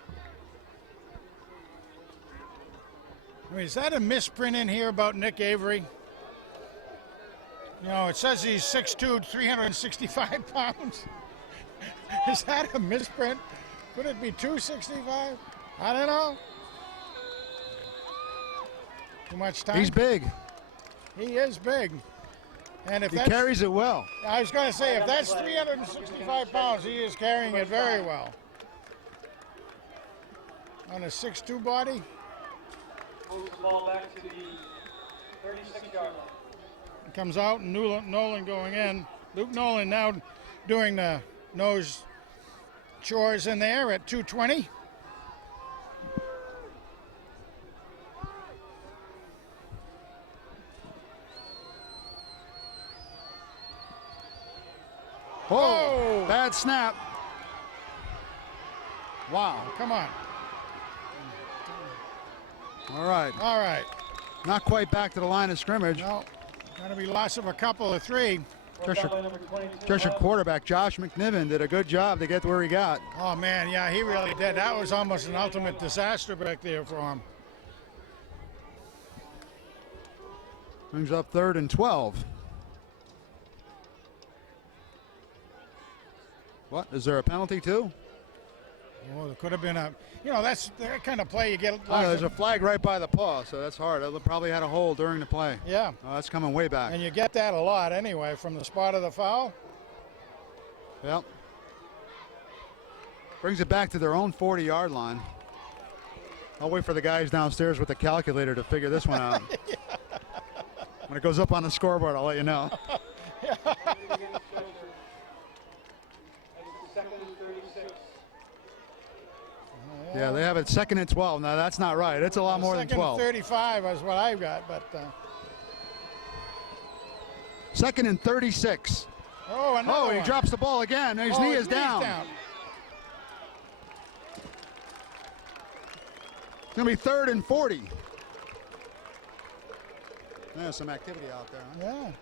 I mean, is that a misprint in here about Nick Avery? You know, it says he's 6'2", 365 pounds. Is that a misprint? Could it be 265? I don't know. Too much time? He's big. He is big. And if He that's, carries it well. I was going to say, if that's 365 pounds, he is carrying it very well. On a 6'2" body. Moves the ball back to the 36-yard line. Comes out, and Nolan going in. Luke Nolan now doing the nose chores in there at 220. Oh, bad snap. Wow. Come on. All right. All right. Not quite back to the line of scrimmage. No, going to be loss of a couple of 3. Cheshire quarterback Josh McNiven did a good job to get to where he got. Oh, man, yeah, he really did. That was almost an ultimate disaster back there for him. Brings up 3rd and 12. What? Is there a penalty too? Oh, there could have been a, that's the kind of play you get. Oh, there's a flag right by the paw, so that's hard. It probably had a hole during the play. Yeah. Oh, that's coming way back. And you get that a lot anyway from the spot of the foul. Yep. Brings it back to their own 40-yard line. I'll wait for the guys downstairs with the calculator to figure this one out. Yeah. When it goes up on the scoreboard, I'll let you know. Yeah, they have it 2nd and 12. Now, that's not right. It's a lot more than 12. 2nd and 35 is what I've got, but. 2nd and 36. Oh, another he one. drops the ball again. His knee is down. It's going to be 3rd and 40. There's some activity out there. Huh? Yeah.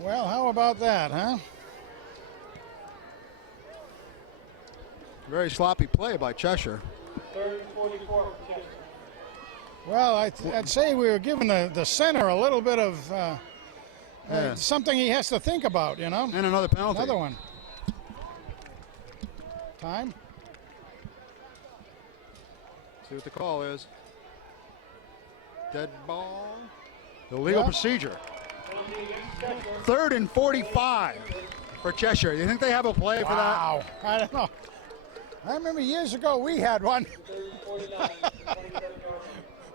Well, how about that, huh? Very sloppy play by Cheshire. 3rd and 44 for Cheshire. Well, I'd say we were giving the center a little bit of something he has to think about, And another penalty. Another one. Time. See what the call is. Dead ball. Illegal procedure. 3rd and 45 for Cheshire. You think they have a play for that? Wow. I don't know. I remember years ago we had one.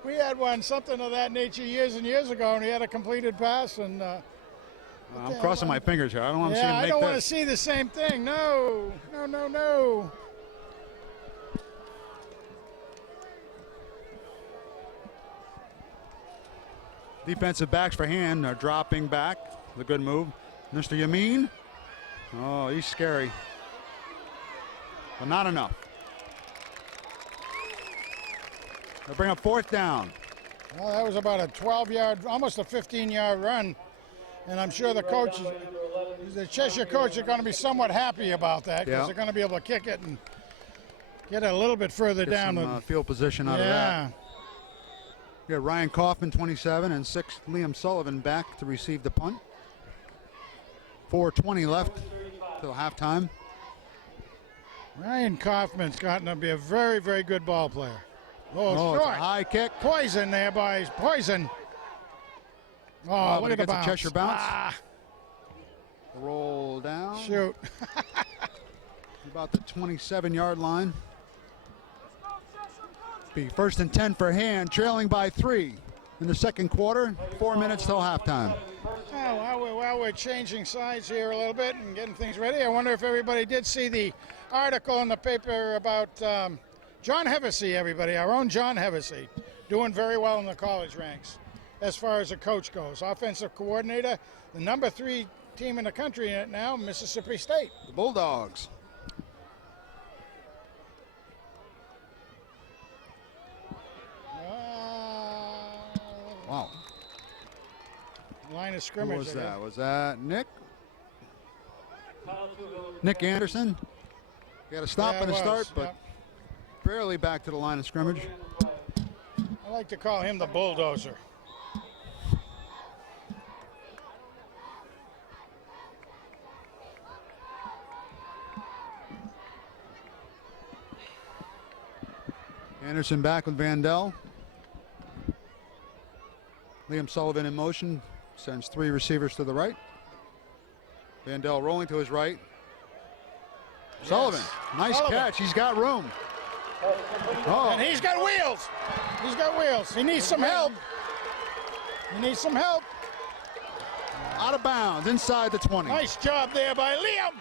We had one, something of that nature, years and years ago, and he had a completed pass. And I'm crossing my fingers here. I don't want to see him make I don't this. want to see the same thing. No. Defensive backs for hand are dropping back. The good move. Mr. Yamin. Oh, he's scary. But not enough. They'll bring up 4th down. Well, that was about a 12-yard, almost a 15-yard run. And I'm sure the coach, the Cheshire coach, are going to be somewhat happy about that because they're going to be able to kick it and get it a little bit further Get down. some field position out of that. We got Ryan Kaufman, 27, and 6, Liam Sullivan back to receive the punt. 4:20 left till halftime. Ryan Kaufman's gotten to be a very, very good ball player. Oh, it's a short. high kick. Poison there, boys. Poison. Oh, look at the gets a bounce. Cheshire bounce. Roll down. Shoot. About the 27-yard line. Be 1st and 10 for hand, trailing by 3 in the 2nd quarter. 4 minutes till halftime. While we're changing sides here a little bit and getting things ready, I wonder if everybody did see the article in the paper about John Hevesy, everybody, our own John Hevesy, doing very well in the college ranks as far as a coach goes. Offensive coordinator, the number 3 team in the country now, Mississippi State. The Bulldogs. Wow. Line of scrimmage. Who was that? Was that Nick? Nick Anderson. Got a stop and a start, but barely back to the line of scrimmage. I like to call him the bulldozer. Anderson back with Vandell. Liam Sullivan in motion, sends 3 receivers to the right. Vandell rolling to his right. Yes. Sullivan, nice catch. He's got room. Oh. And he's got wheels. He's got wheels. He needs some help. He needs some help. Out of bounds, inside the 20. Nice job there by Liam.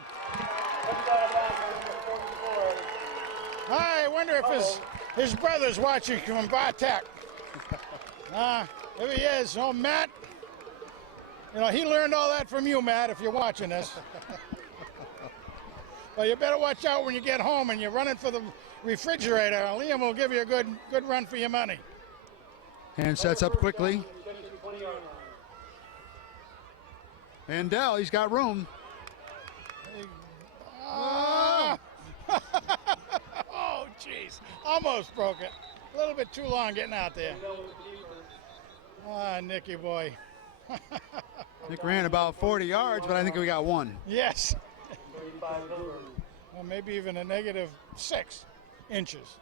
I wonder if his brother's watching from Bartek. There he is. Oh, Matt. You know, he learned all that from you, Matt, if you're watching this. But you better watch out when you get home and you're running for the refrigerator. Liam will give you a good run for your money. Hand sets up quickly. Vandell, he's got room. Oh, jeez. Almost broke it. A little bit too long getting out there. Nicky boy. Nick ran about 40 yards, but I think we got 1. Yes. Well, maybe even a -6 inches.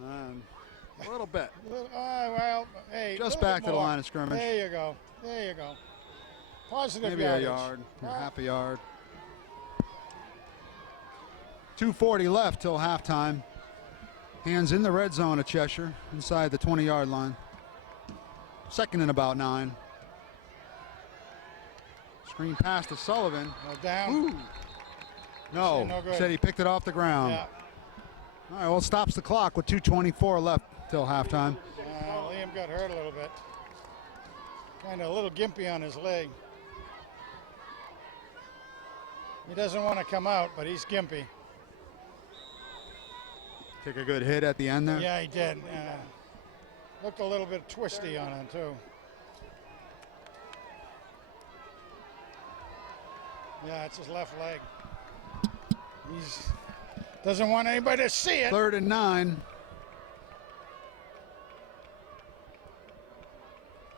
A little bit. Well, hey. Just back to the line of scrimmage. There you go. There you go. Positive maybe yardage. A yard, half a yard. 2:40 left till halftime. Hands in the red zone of Cheshire, inside the 20-yard line. Second and about 9. Screen pass to Sullivan. Down. Ooh. No, said he picked it off the ground. Yeah. All right, well, it stops the clock with 2:24 left till halftime. Liam got hurt a little bit. Kind of a little gimpy on his leg. He doesn't want to come out, but he's gimpy. Took a good hit at the end there. Yeah, he did. Looked a little bit twisty on it, too. Yeah, it's his left leg. Doesn't want anybody to see it. 3rd and 9.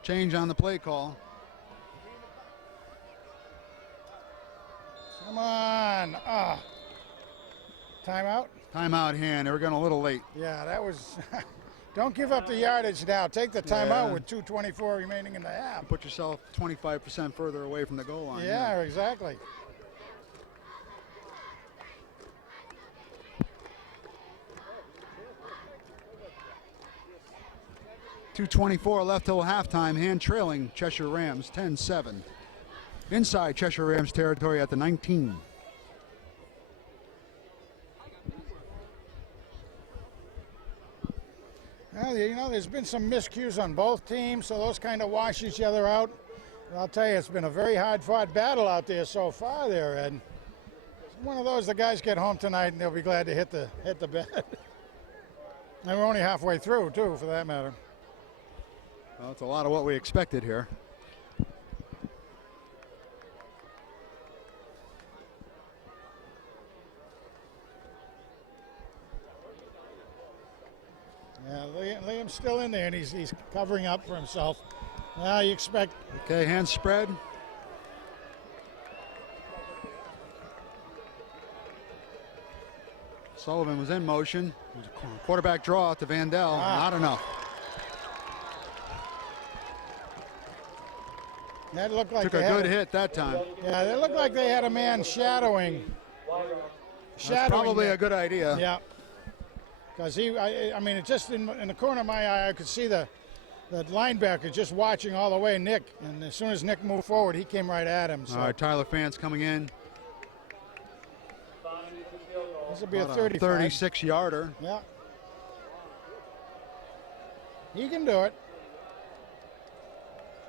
Change on the play call. Come on. Timeout? Timeout hand. They were going a little late. Yeah, that was... Don't give up the yardage now. Take the timeout with 2:24 remaining in the half. Put yourself 25% further away from the goal line. Yeah, exactly. .224 left till halftime. Hand trailing Cheshire Rams 10-7. Inside Cheshire Rams territory at the 19. Well, you know, there's been some miscues on both teams, so those kind of wash each other out. And I'll tell you, it's been a very hard-fought battle out there so far there, Ed. It's one of those, the guys get home tonight and they'll be glad to hit the bed. And we're only halfway through, too, for that matter. Well, it's a lot of what we expected here. Yeah, Liam's still in there, and he's covering up for himself. Now you expect... Okay, hands spread. Sullivan was in motion. Quarterback draw to Vandell. Not enough. That looked like took a good hit that time. Yeah, it looked like they had a man shadowing. That's probably a good idea. Yeah. Because I mean, it just in the corner of my eye, I could see the linebacker just watching all the way Nick. And as soon as Nick moved forward, he came right at him. So. All right, Tyler Fans coming in. This will be a 35. 36-yarder. Yeah. He can do it.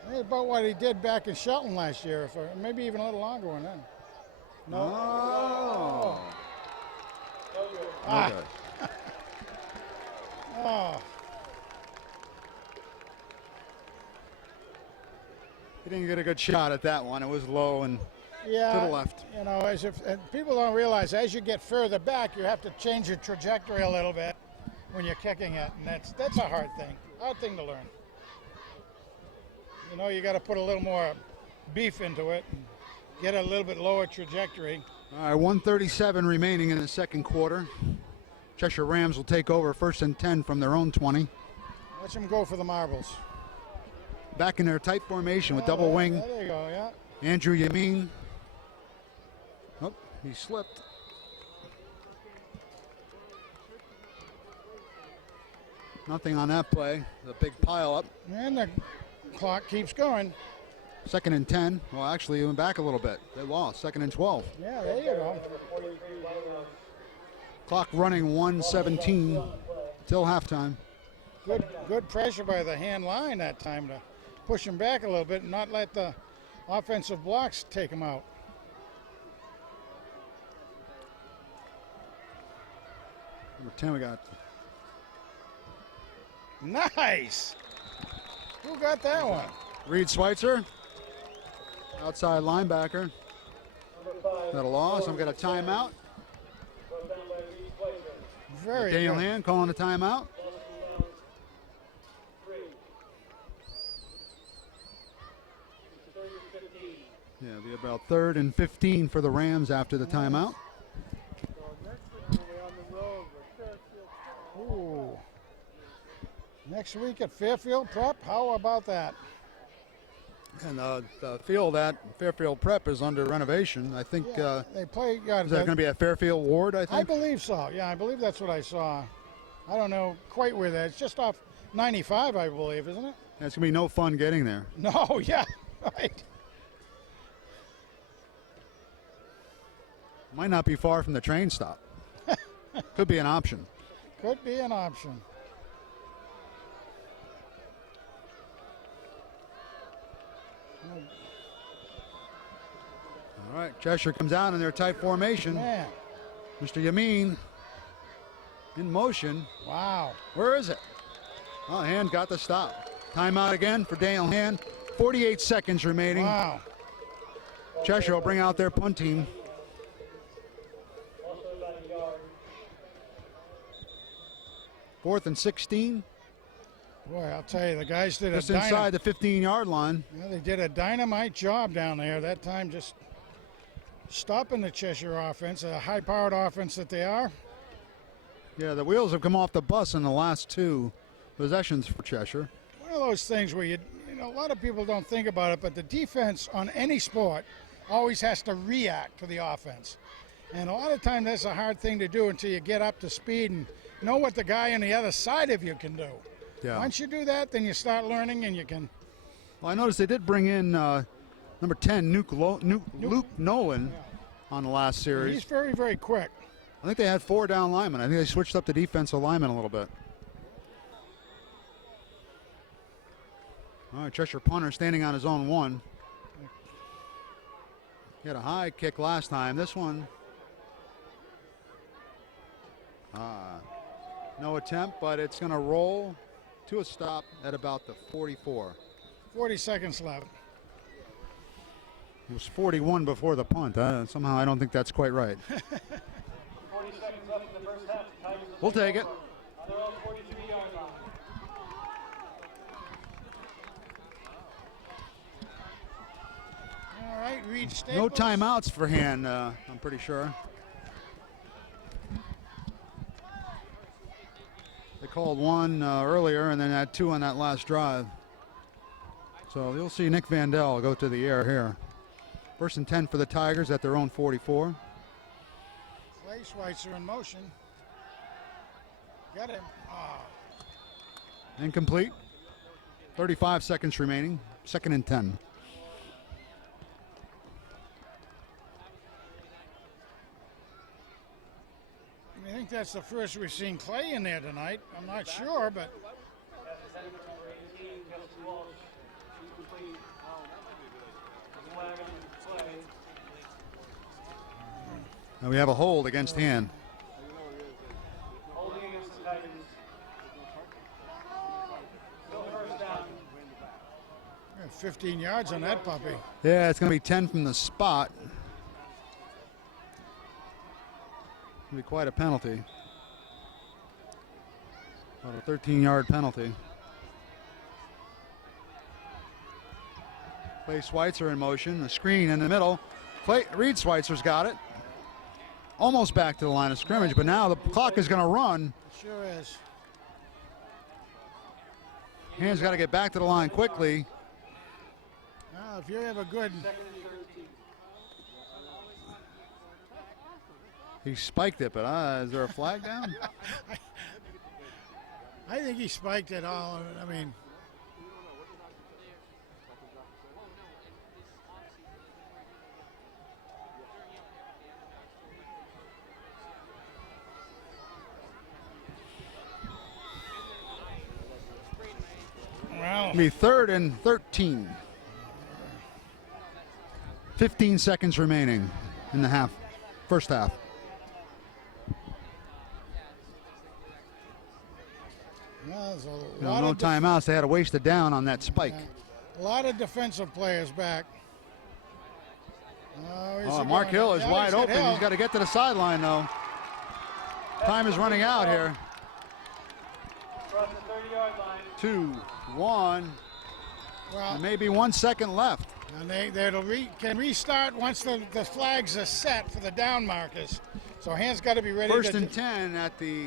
That's about what he did back in Shelton last year, maybe even a little longer one then. No. Oh. Ah. Okay. Oh. He didn't get a good shot at that one. It was low and to the left. You know, and people don't realize as you get further back, you have to change your trajectory a little bit when you're kicking it, and that's a hard thing. hard thing to learn. You know, you got to put a little more beef into it, and get a little bit lower trajectory. All right, 1:37 remaining in the second quarter. Cheshire Rams will take over 1st and 10 from their own 20. Watch them go for the marbles. Back in their tight formation with double wing. There you go, yeah. Andrew Yamin. Oh, he slipped. Nothing on that play. The big pile up. And the clock keeps going. 2nd and 10. Well, actually, it went back a little bit. They lost. 2nd and 12. Yeah, there you go. Clock running 1:17 till halftime. Good pressure by the hand line that time to push him back a little bit and not let the offensive blocks take him out. Number 10, we got Nice. Who got that one? Reed Schweitzer, outside linebacker. Got a loss. I've got a timeout. Very Daniel good. Hand calling a timeout. Yeah, it'll be about 3rd and 15 for the Rams after the timeout. Ooh. Next week at Fairfield Prep, how about that? And the field at Fairfield Prep is under renovation. I think, They play. Yeah, is that going to be at Fairfield Ward, I I think? believe so. Yeah, I believe that's what I saw. I don't know quite where that. It's just off 95, I believe, isn't it? It's going to be no fun getting there. No, yeah, right. Might not be far from the train stop. Could be an option. Could be an option. All right, Cheshire comes out in their tight formation. Man, Mr. Yamin in motion. wow. Where is it? Oh, Hand got the stop. Timeout again for Daniel Hand. 48 seconds remaining. Wow. Cheshire will bring out their punt team. Fourth and 16. Boy, I'll tell you, the guys did Just a inside the 15-yard line. they did a dynamite job down there that time, just stopping the Cheshire offense, a high-powered offense that they are. Yeah, the wheels have come off the bus in the last 2 possessions for Cheshire. One of those things where you know, a lot of people don't think about it, but the defense on any sport always has to react to the offense. And a lot of times that's a hard thing to do until you get up to speed and know what the guy on the other side of you can do. Yeah. Once you do that, then you start learning and you can. Well, I noticed they did bring in number 10, Luke Nolan, on the last series. He's very, very quick. I think they had 4 down linemen. I think they switched up the defensive linemen a little bit. All right, Cheshire punter standing on his own 1. He had a high kick last time. This one, no attempt, but it's going to roll to a stop at about the 44. 40 seconds left. It was 41 before the punt. Somehow I don't think that's quite right. 40 seconds left in the first half. Tigers We'll take it. on their own 43-yard line. All right, Reed Staples. No timeouts for Hand, I'm pretty sure. They called 1 earlier and then had 2 on that last drive. So you'll see Nick Vandell go to the air here. 1st and 10 for the Tigers at their own 44. Clay Schweitzer in motion. Got him. Incomplete. 35 seconds remaining. 2nd and 10. I think that's the first we've seen Clay in there tonight. I'm not sure, but And we have a hold against Hand. Holding against the Tigers. Still first down. 15 yards on that puppy. Yeah, it's going to be 10 from the spot. It'll be quite a penalty. About a 13-yard penalty. Clay Schweitzer in motion. The screen in the middle. Reed Schweitzer's got it. Almost back to the line of scrimmage, but now the clock is going to run. It sure is. Hand's got to get back to the line quickly. Well, if you have a good... He spiked it, but is there a flag down? I think he spiked it all. I mean... Well, It'll be 3rd and 13. 15 seconds remaining in the first half. well, there's a lot No of timeouts. They had to waste it down on that spike. a lot of defensive players back. Mark Hill is wide open. Hill. He's got to get to the sideline, though. Time is running out here. Across the 30-yard line. 2, 1. Well, Maybe 1 second left. and they can restart once the flags are set for the down markers. So hands got to be ready. First to and 10 at the.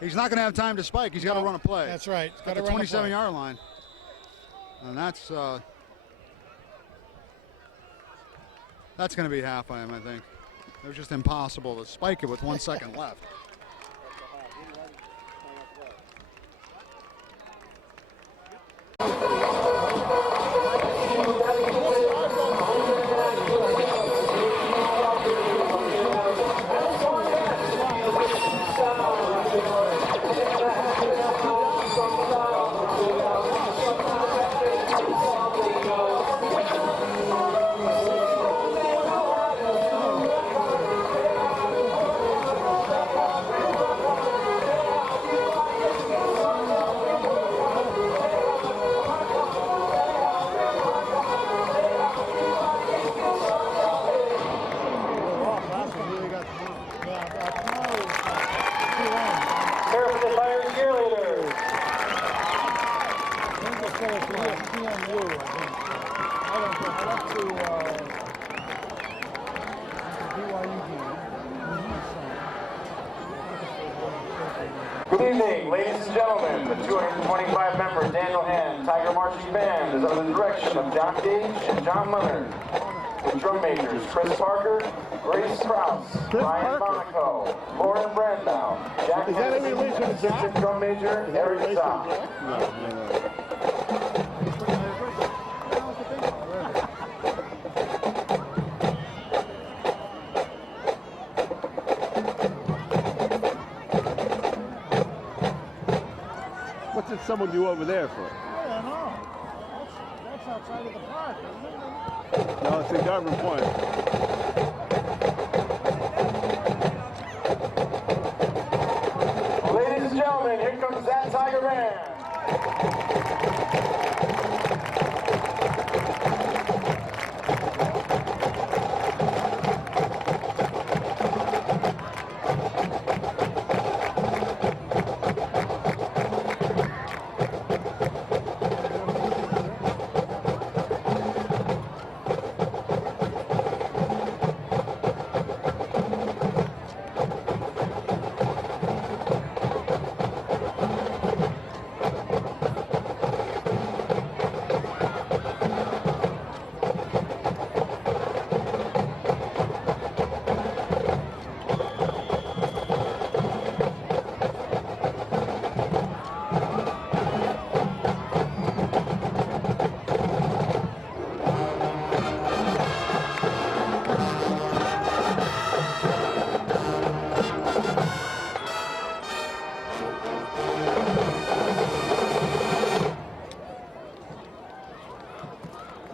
He's not going to have time to spike. He's got to run a play. That's right. At the 27-yard line. And that's going to be half on him, I think. It was just impossible to spike it with 1 second left. Good evening, ladies and gentlemen. The 225-member Daniel Hand Tiger Marching Band is under the direction of John Gage and John Leonard. The drum majors Chris Parker, Grace Krause, Ryan Monaco, Lauren Brandau, Jack Hansen, assistant drum major Eric Zopp. What did someone do over there for? Yeah, no. That's outside of the park, isn't it? No, it's in Government Point. Ladies and gentlemen, here comes that Tiger Band.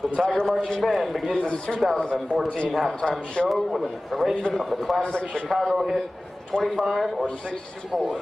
The Tiger Marching Band begins its 2014 halftime show with an arrangement of the classic Chicago hit 25 or 6-4.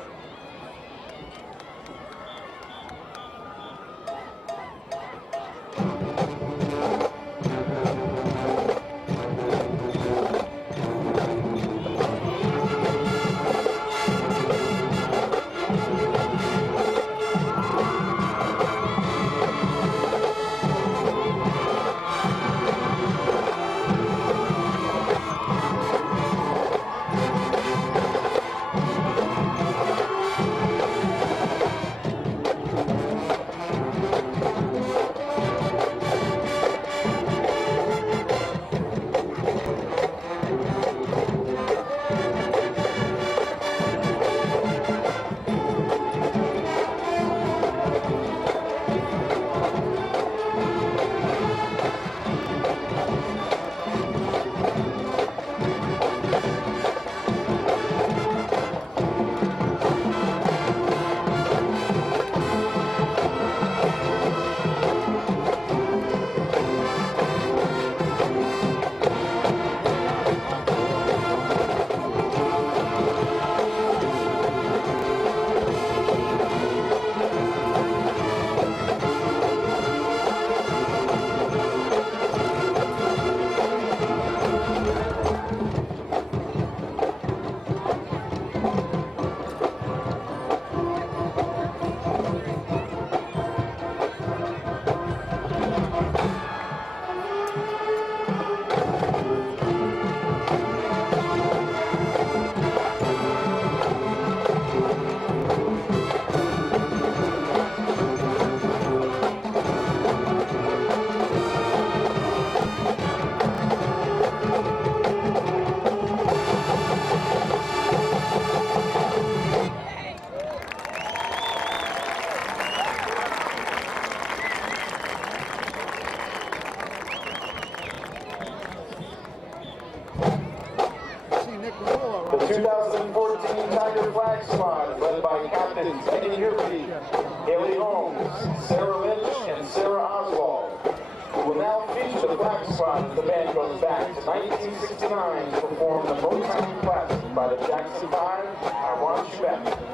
flag squad led by captains Eddie Murphy, Haley Holmes, Sarah Lynch, and Sarah Oswald. We will now feature the flag squad as the band goes back to 1969 to perform the Motown classic by the Jackson 5, I Want You Back.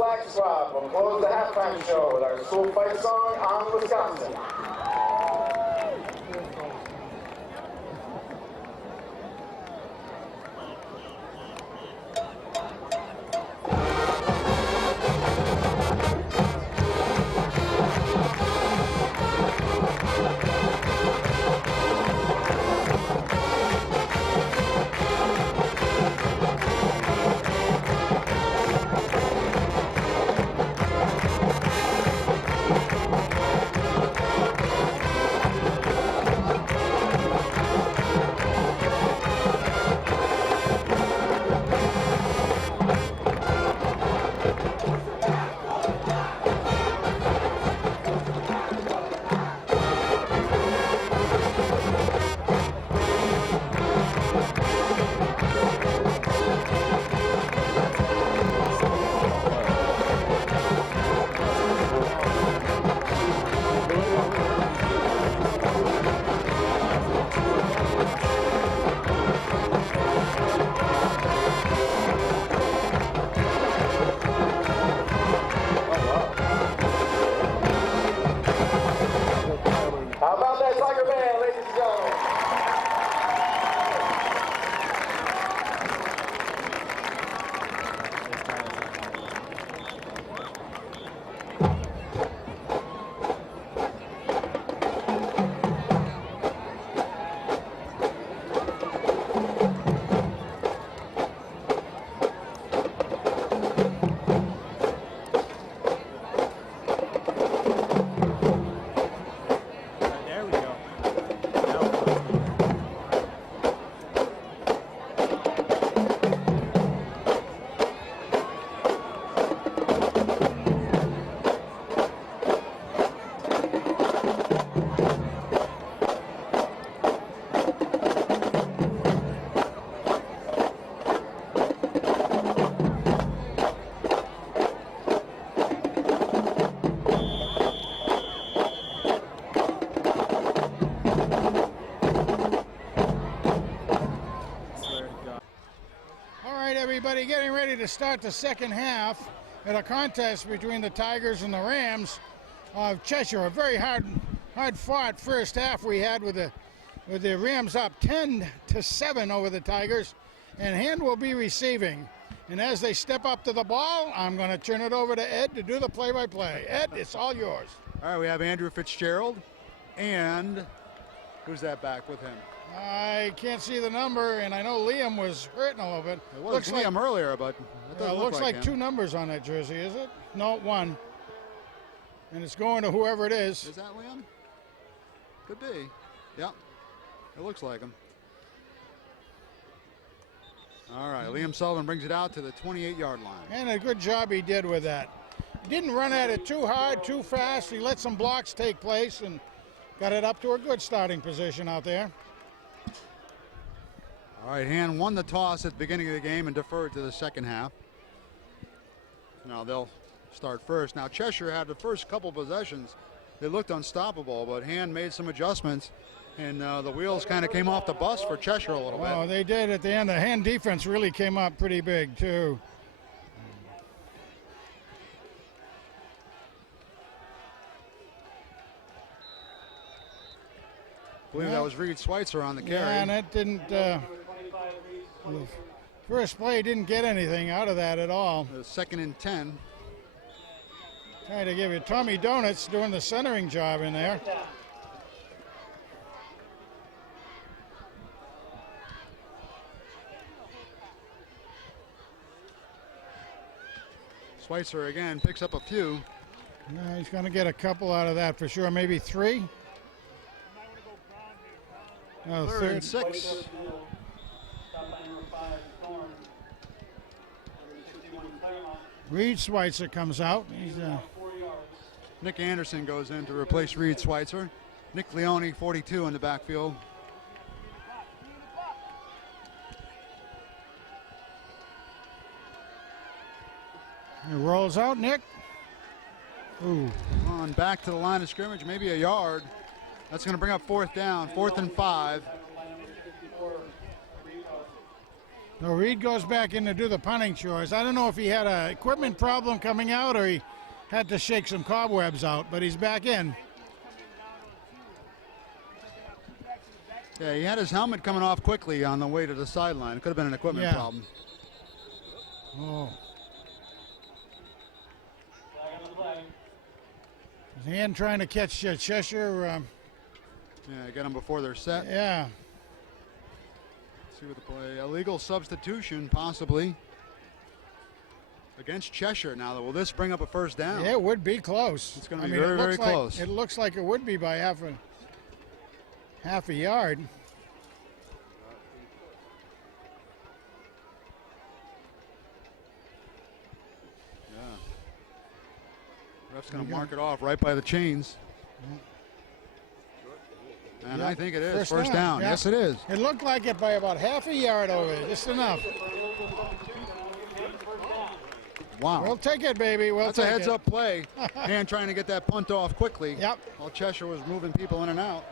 Flag Squad will close the halftime show with our school fight song, On Wisconsin. ready to start the second half at a contest between the Tigers and the Rams of Cheshire. A very hard-fought first half we had with the Rams up 10-7 over the Tigers, and Hand will be receiving. And as they step up to the ball, I'm going to turn it over to Ed to do the play-by-play. Ed, it's all yours. All right, we have Andrew Fitzgerald, and who's that back with him? I can't see the number, and I know Liam was hurting a little bit. It was Liam earlier, but that doesn't look looks like him. 2 numbers on that jersey, is it? No, 1. And it's going to whoever it is. Is that Liam? Could be. Yep. It looks like him. All right, Liam Sullivan brings it out to the 28-yard line. And a good job he did with that. He didn't run at it too hard, too fast. He let some blocks take place and got it up to a good starting position out there. All right, Hand won the toss at the beginning of the game and deferred to the second half. Now they'll start first. Now Cheshire had the first couple possessions. They looked unstoppable, but Hand made some adjustments, and the wheels kind of came off the bus for Cheshire a little bit. Oh, they did at the end. The Hand defense really came up pretty big, too. I believe that was Reed Schweitzer on the carry. Yeah, and it didn't. The first play didn't get anything out of that at all. The 2nd and 10. Trying to give you Tommy Donuts doing the centering job in there. Schweitzer again picks up a few. Yeah, he's going to get a couple out of that for sure, maybe 3. Oh, 3rd and 6. Reed Schweitzer comes out. He's Nick Anderson goes in to replace Reed Schweitzer. Nick Leone, 42 in the backfield. he rolls out, Nick. Ooh. On back to the line of scrimmage, maybe a yard. That's going to bring up 4th down, 4th and 5. So Reed goes back in to do the punting chores. I don't know if he had an equipment problem coming out or he had to shake some cobwebs out, but he's back in. Yeah, he had his helmet coming off quickly on the way to the sideline. It could have been an equipment problem. Oh. His hand trying to catch Cheshire. Yeah, get them before they're set. Yeah. See what the play. Illegal substitution, possibly. Against Cheshire now. Will this bring up a 1st down? Yeah, it would be close. It's going to be very, very close. It looks like it would be by half a yard. Yeah. Ref's going to mark it off right by the chains. And I think it is. First down. Yeah. Yes, it is. It looked like it by about half a yard over there, just enough. Wow. We'll take it, baby. That's a heads-up play. Hand trying to get that punt off quickly. Yep. While Cheshire was moving people in and out.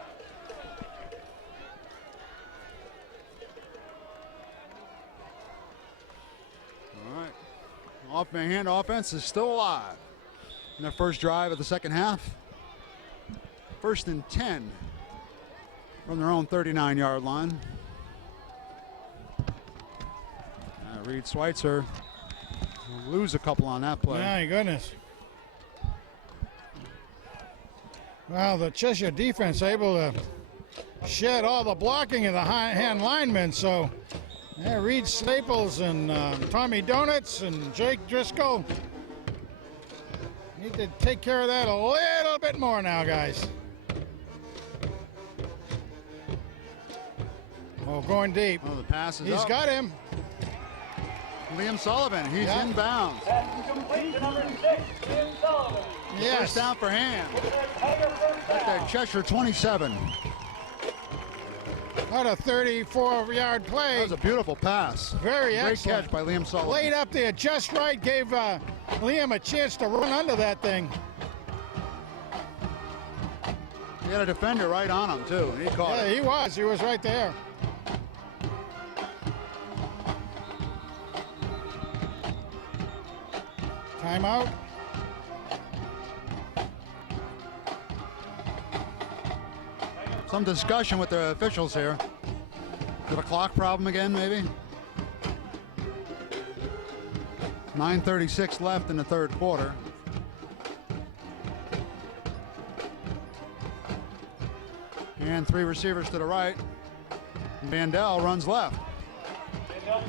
All right. Hand offense is still alive in their first drive of the second half. 1st and 10 from their own 39-yard line. Reed Schweitzer will lose a couple on that play. My goodness. Well, the Cheshire defense able to shed all the blocking of the Hand linemen. So, yeah, Reed Staples and Tommy Donuts and Jake Driscoll need to take care of that a little bit more now, guys. Oh, going deep. Oh, the pass is He's up. got him. Liam Sullivan, he's in bounds. Pass complete to number 6, Liam Sullivan. Yes. First down for Hand. Tiger first At down. the Cheshire 27. What a 34-yard play. That was a beautiful pass. Very Great excellent. catch by Liam Sullivan. Laid up there just right, gave Liam a chance to run under that thing. He had a defender right on him, too, and he caught Yeah, it. he was right there. Timeout. Some discussion with the officials here. Is it a clock problem again, maybe? 9:36 left in the third quarter. And three receivers to the right. Vandell runs left.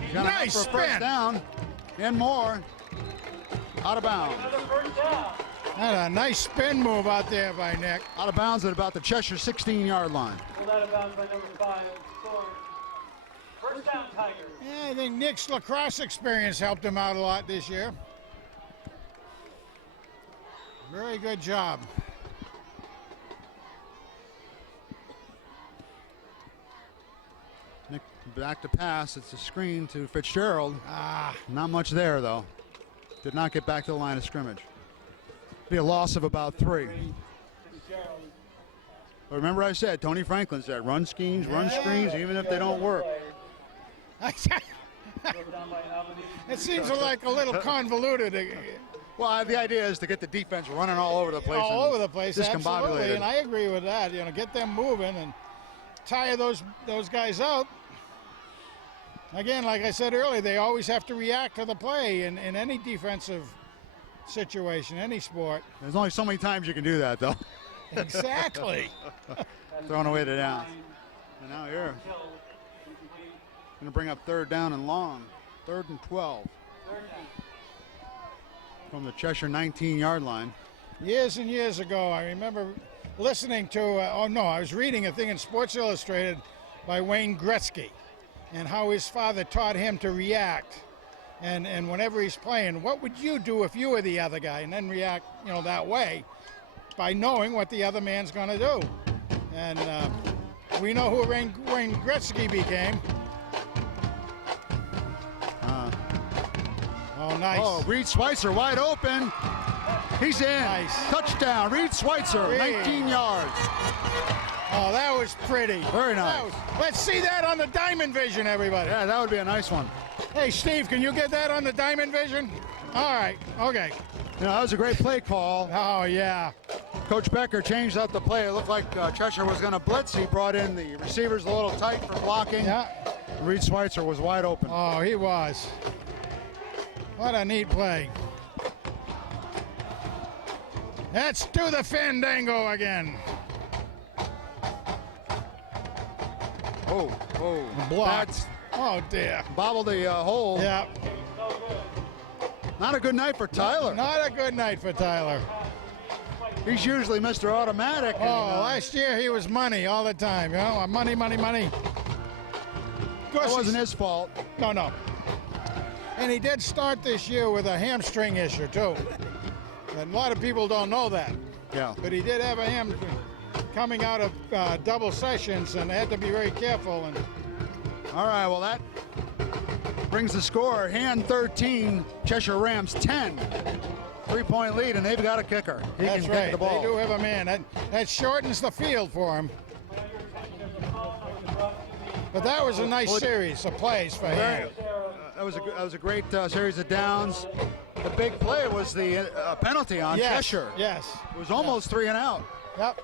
He's gonna Nice go for a first spin. down and more. Out of bounds. Another first down. That's a nice spin move out there by Nick. Out of bounds at about the Cheshire 16-yard line. Pulled out of bounds by number 5. Score. First down, Tigers. Yeah, I think Nick's lacrosse experience helped him out a lot this year. Very good job. Nick back to pass. It's a screen to Fitzgerald. Ah, Not much there, though. Did not get back to the line of scrimmage. Be a loss of about 3. But remember I said, Tony Franklin said, run schemes, run screens, even if they don't work. it seems like a little convoluted. Well, the idea is to get the defense running all over the place. All and over the place, absolutely, discombobulated. and I agree with that. You know, get them moving and tire those guys out. Again, like I said earlier, they always have to react to the play in any defensive situation, any sport. There's only so many times you can do that, though. Exactly. Throwing away the downs. And now here, going to bring up third down and long. 3rd and 12. From the Cheshire 19-yard line. Years and years ago, I remember listening to, I was reading a thing in Sports Illustrated by Wayne Gretzky and how his father taught him to react. And whenever he's playing, what would you do if you were the other guy? And then react, that way by knowing what the other man's going to do. And we know who Wayne Gretzky became. Oh, nice. Oh, Reed Schweitzer wide open. He's in. Nice. Touchdown, Reed Schweitzer, Reed. 19 yards. Oh, that was pretty. Very nice. Let's see that on the Diamond Vision, everybody. Yeah, that would be a nice one. Hey, Steve, can you get that on the Diamond Vision? All right, okay. That was a great play call. Oh, yeah. Coach Becker changed up the play. It looked like Cheshire was going to blitz. He brought in the receivers a little tight for blocking. Yeah. Reed Schweitzer was wide open. Oh, he was. What a neat play. Let's do the fandango again. Oh. Blocked. That's Oh, dear. bobbled the hole. Yeah. Not a good night for Tyler. Not a good night for Tyler. He's usually Mr. Automatic. Oh, last year he was money all the time. Money. That wasn't his fault. No. And he did start this year with a hamstring issue, too. And a lot of people don't know that. Yeah. But he did have a hamstring coming out of double sessions and had to be very careful. And All right, well, that brings the score. Hand 13, Cheshire Rams 10. 3-point lead, and they've got a kicker. He that's can right. kick the ball. They do have a man. That shortens the field for him. But that was a nice series of plays for him. That was a great series of downs. The big play was the penalty on Cheshire. Yes. It was almost 3 and out. Yep.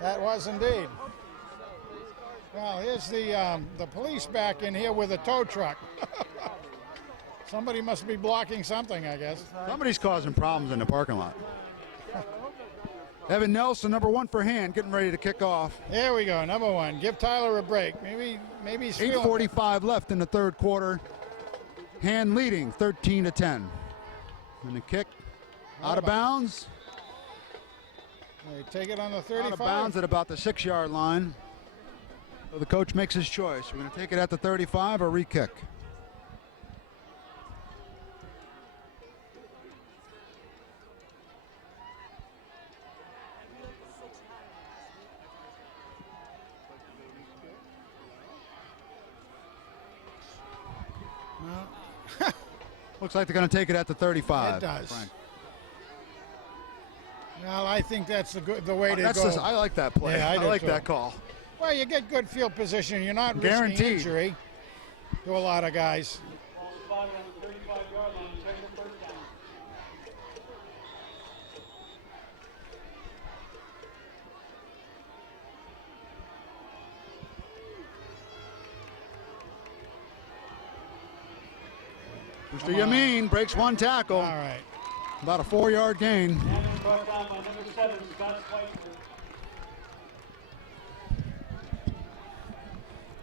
That was indeed. Well, here's the police back in here with a tow truck. Somebody must be blocking something, I guess. Somebody's causing problems in the parking lot. Evan Nelson, number 1 for Hand, getting ready to kick off. There we go, number 1. Give Tyler a break. Maybe he's feeling. 8:45 left in the third quarter. Hand leading 13-10. And the kick out of bounds. They take it on the 35. Out of bounds at about the 6-yard line. So the coach makes his choice. We're going to take it at the 35 or re-kick. Looks like they're going to take it at the 35. It does. Frank. Well, I think that's the way to go. I like that play. Yeah, I do like too. that call. Well, you get good field position. You're not risking Guaranteed. injury to a lot of guys. Ball spotted on the 35-yard line. Check the first down. Mr. Yamin breaks one tackle. All right. About a 4-yard gain. And brought down by number 7, Scott Schweitzer.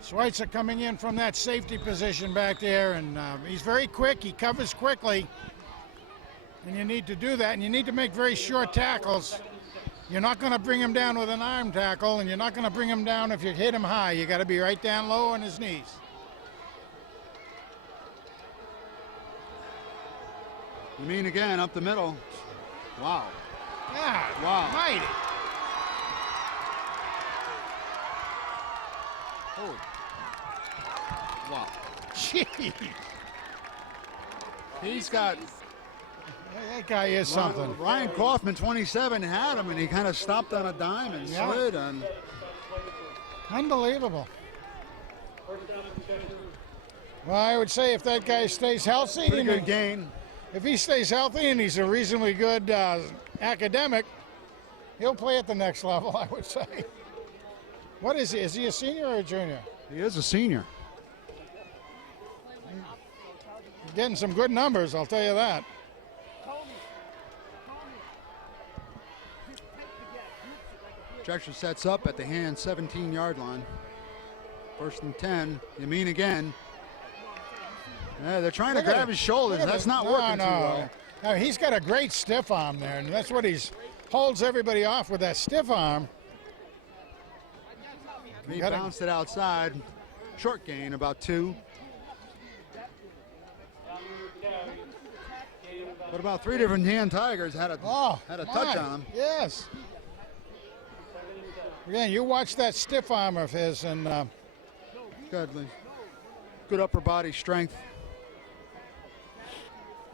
Schweitzer coming in from that safety position back there, and he's very quick. He covers quickly, and you need to do that, and you need to make very short tackles. You're not going to bring him down with an arm tackle, and you're not going to bring him down if you hit him high. You got to be right down low on his knees. Yamin again up the middle. Wow. Yeah, Wow. mighty. Oh. Wow. Jeez. He's got That guy is something. Ryan Kaufman, 27, had him, and he kind of stopped on a dime and Yeah. slid. And Unbelievable. Well, I would say if that guy stays healthy, pretty and good gain. if he stays healthy and he's a reasonably good academic, he'll play at the next level, I would say. What is he? Is he a senior or a junior? He is a senior. He's getting some good numbers, I'll tell you that. Cheshire sets up at the hand 17-yard line. 1st and 10. Yamin again. Yeah, they're trying to Look at grab it. his shoulders. Look at That's it. not No, working no. too well. No, he's got a great stiff arm there, and that's what holds everybody off with that stiff arm. He Got it. bounced it outside. Short gain, about 2. But about 3 different hand Tigers had a touch on him. Yes. Again, you watch that stiff arm of his, and Good upper body strength.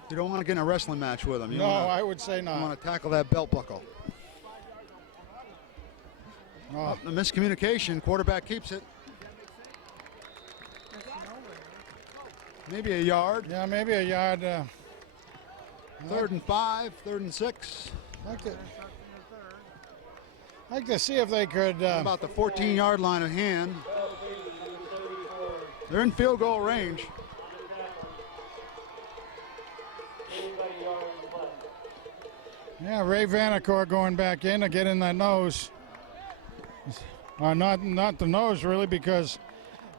You don't want to get in a wrestling match with him. You no, wanna, I would say you not. want to tackle that belt buckle. Oh, The miscommunication. Quarterback keeps it. Maybe a yard. yeah, maybe a yard. 3rd and 5. 3rd and 6. Like to see if they could. About the 14-yard line of hand. They're in field goal range. Yeah, Ray Vanacore going back in to get in that nose. Not the nose really, because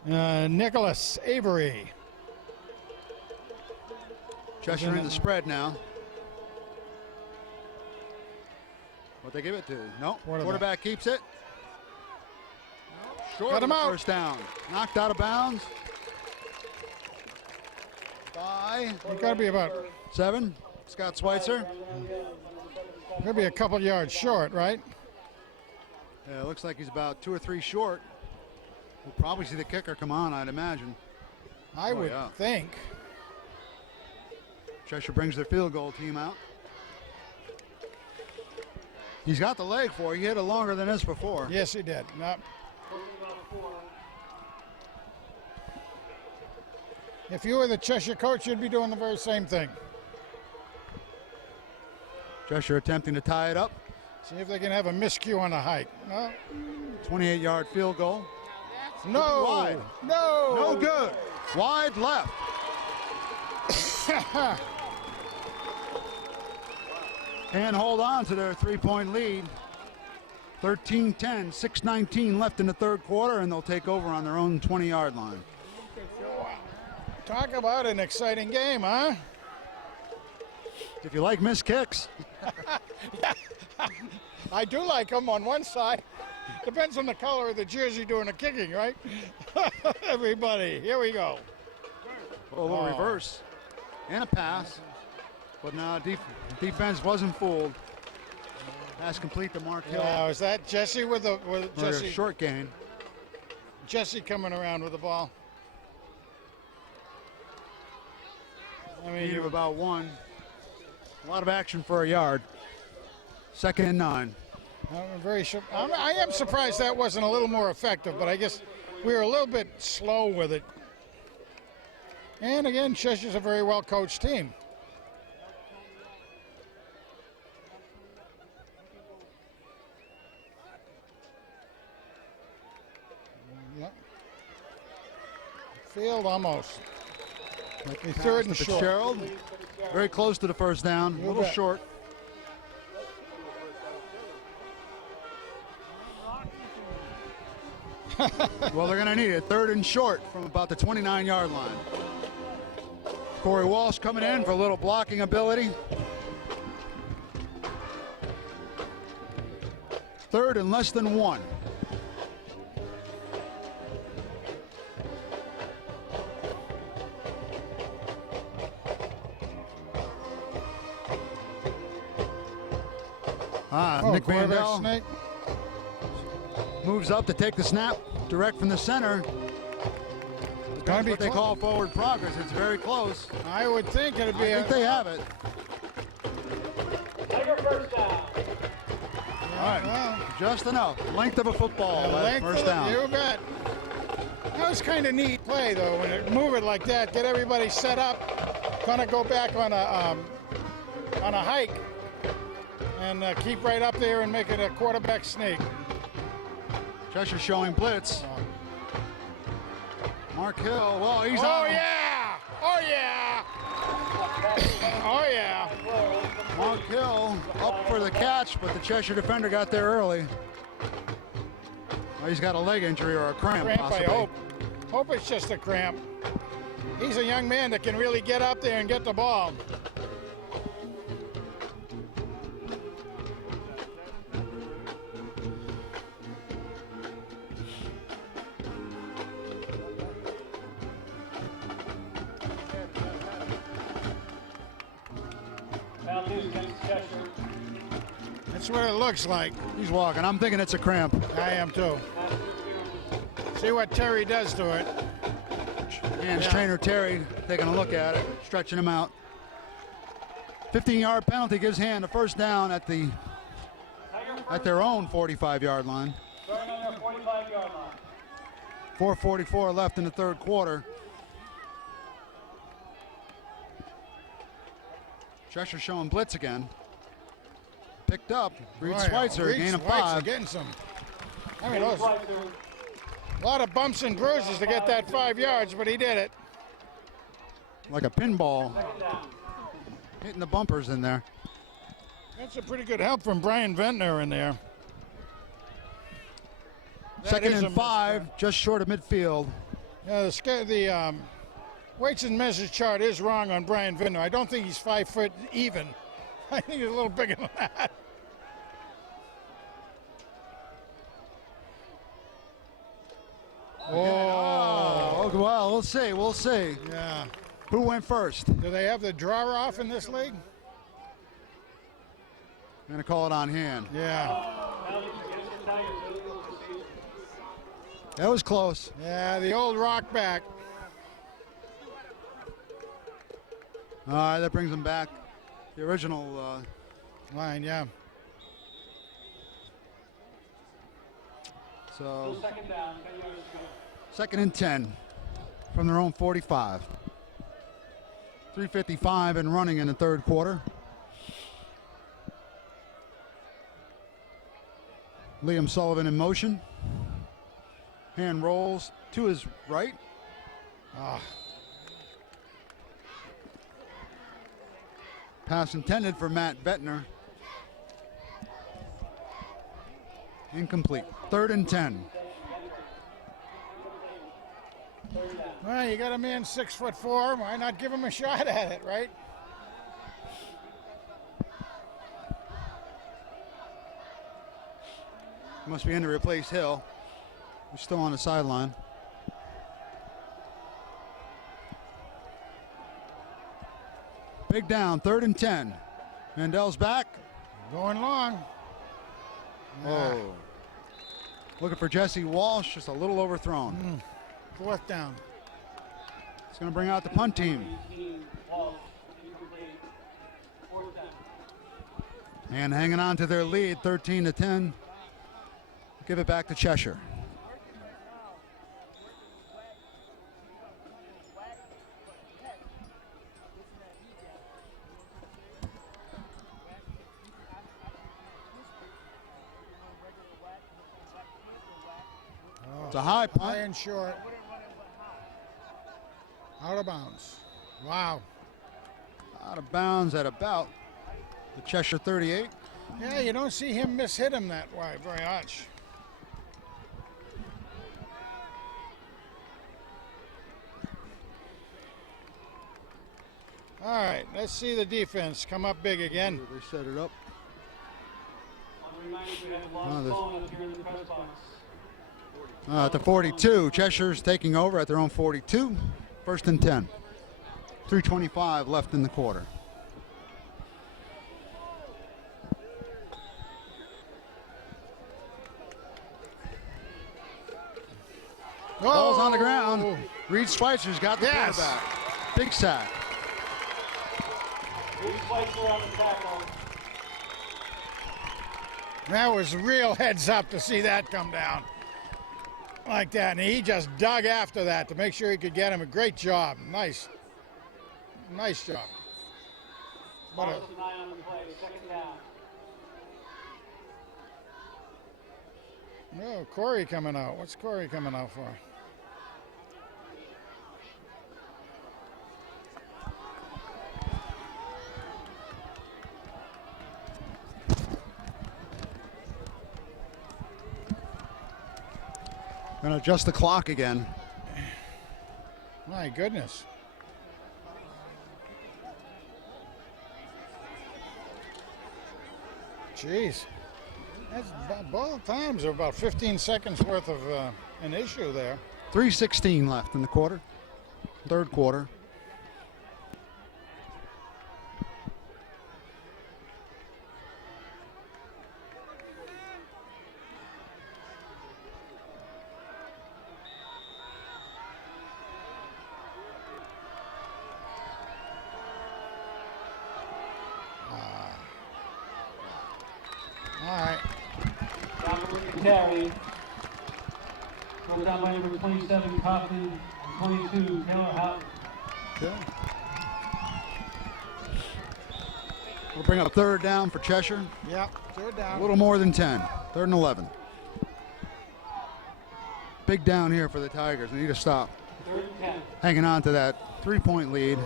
Nicholas Avery. Cheshire in the spread now. What they give it to? No. Quarterback keeps it. Short Got him of the out. First down. Knocked out of bounds. By It's got to be about 7. Scott Schweitzer. maybe a couple yards short, right? Yeah, it looks like he's about 2 or 3 short. We'll probably see the kicker come on, I'd imagine. I would yeah. think. Cheshire brings their field goal team out. He's got the leg for it. He hit it longer than this before. Yes, he did. No. If you were the Cheshire coach, you'd be doing the very same thing. Cheshire attempting to tie it up. See if they can have a miscue on a hike. No. 28-yard field goal. No. Wide. No. No good. Wide left. Can't hold on to their 3-point lead. 13-10, 6:19 left in the 3rd quarter, and they'll take over on their own 20-yard line. Talk about an exciting game, huh? If you like missed kicks, I do like them on one side. Depends on the color of the jersey doing the kicking, right? Everybody, here we go. a little reverse and a pass. But no, defense wasn't fooled. Pass complete to Mark Hill. Yeah, is that Jesse with Or Jesse? a short gain. Jesse coming around with the ball. I mean, Gain of about 1. A lot of action for a yard. 2nd and 9. I'm very sure. I am surprised that wasn't a little more effective, but I guess we were a little bit slow with it. And again, Cheshire's a very well coached team. Yep. Field almost. A third and to short. Fitzgerald. Very close to the first down. A little bet. short. Well, they're going to need it. Third and short from about the 29-yard line. Corey Walsh coming in for a little blocking ability. Third and less than 1. Nick quarterback Vandell sneak. moves up to take the snap direct from the center. Gonna That's be what they close. call forward progress. It's very close. I would think it'd be I think they have it. Tiger first down. All right, just enough. Length of a football. First down. You bet. That was kind of neat play though, when it move it like that, get everybody set up, gonna go back on a hike, and keep right up there and make it a quarterback sneak. Cheshire showing blitz. Mark Hill. Well, he's on. Oh yeah! Oh yeah! Oh yeah! Mark Hill up for the catch, but the Cheshire defender got there early. Well, he's got a leg injury or a cramp, Cramp, I possibly. hope. Hope it's just a cramp. He's a young man that can really get up there and get the ball. Penalties against Cheshire. That's what it looks like. He's walking. I'm thinking it's a cramp. I am too. See what Terry does to it. And Yeah. trainer Terry taking a look at it, stretching him out. 15-yard penalty gives Hand a first down at their own 45-yard line. Starting on their 45-yard line. 4:44 left in the third quarter. Cheshire showing blitz again. Picked up. Reed Schweitzer, Reed gain of Schweitzer 5. getting some. I mean, those, a lot of bumps and bruises to get that 5 yards, but he did it. Like a pinball. Hitting the bumpers in there. That's a pretty good help from Brian Ventnor in there. That Second is a and 5, just short of midfield. Yeah, the weights and measures chart is wrong on Brian Ventnor. I don't think he's 5 foot even. I think he's a little bigger than that. Oh, well, we'll see. We'll see. Yeah. Who went first? Do they have the drawer off in this league? Going to call it on Hand. Yeah. That was close. Yeah, the old rock back. All right, that brings him back. The original Line, yeah. So Second down. 10 yards to go. second and 10 from their own 45. 3:55 and running in the third quarter. Liam Sullivan in motion. Hand rolls to his right. Pass intended for Matt Ventnor. Incomplete. Third and 10. Well, you got a man 6'4". Why not give him a shot at it, right? Must be in to replace Hill. He's still on the sideline. Big down, third and 10. Mandel's back. Going long. Oh. Looking for Jesse Walsh, just a little overthrown. Fourth down. It's going to bring out the punt team. And hanging on to their lead, 13-10. Give it back to Cheshire. It's a high punt. High and short. Out of bounds. Wow. Out of bounds at about the Cheshire 38. Yeah, you don't see him hit him that way very much. All right, let's see the defense come up big again. They set it up. At the 42, Cheshire's taking over at their own 42. First and 10. 3:25 left in the quarter. Ball's on the ground. Reed Schweitzer's got the quarterback. Big sack. Reed Schweitzer on the tackle. That was real heads up to see that come down like that. And he just dug after that to make sure he could get him. A great job. Nice. Nice job. What a, On the play, second down. no, Corey coming out. What's Corey coming out for? Gonna adjust the clock again. My goodness. Jeez. That's both times are about 15 seconds worth of an issue there. 3:16 left in the quarter. Third quarter. All right. Down with the carry. Brought down by number 27, Kaufman, and 22, Taylor Houghton. Okay. We'll bring up third down for Cheshire. Yep, third down. A little more than 10. Third and 11. Big down here for the Tigers. They need to stop. Third and 10. Hanging on to that 3-point lead.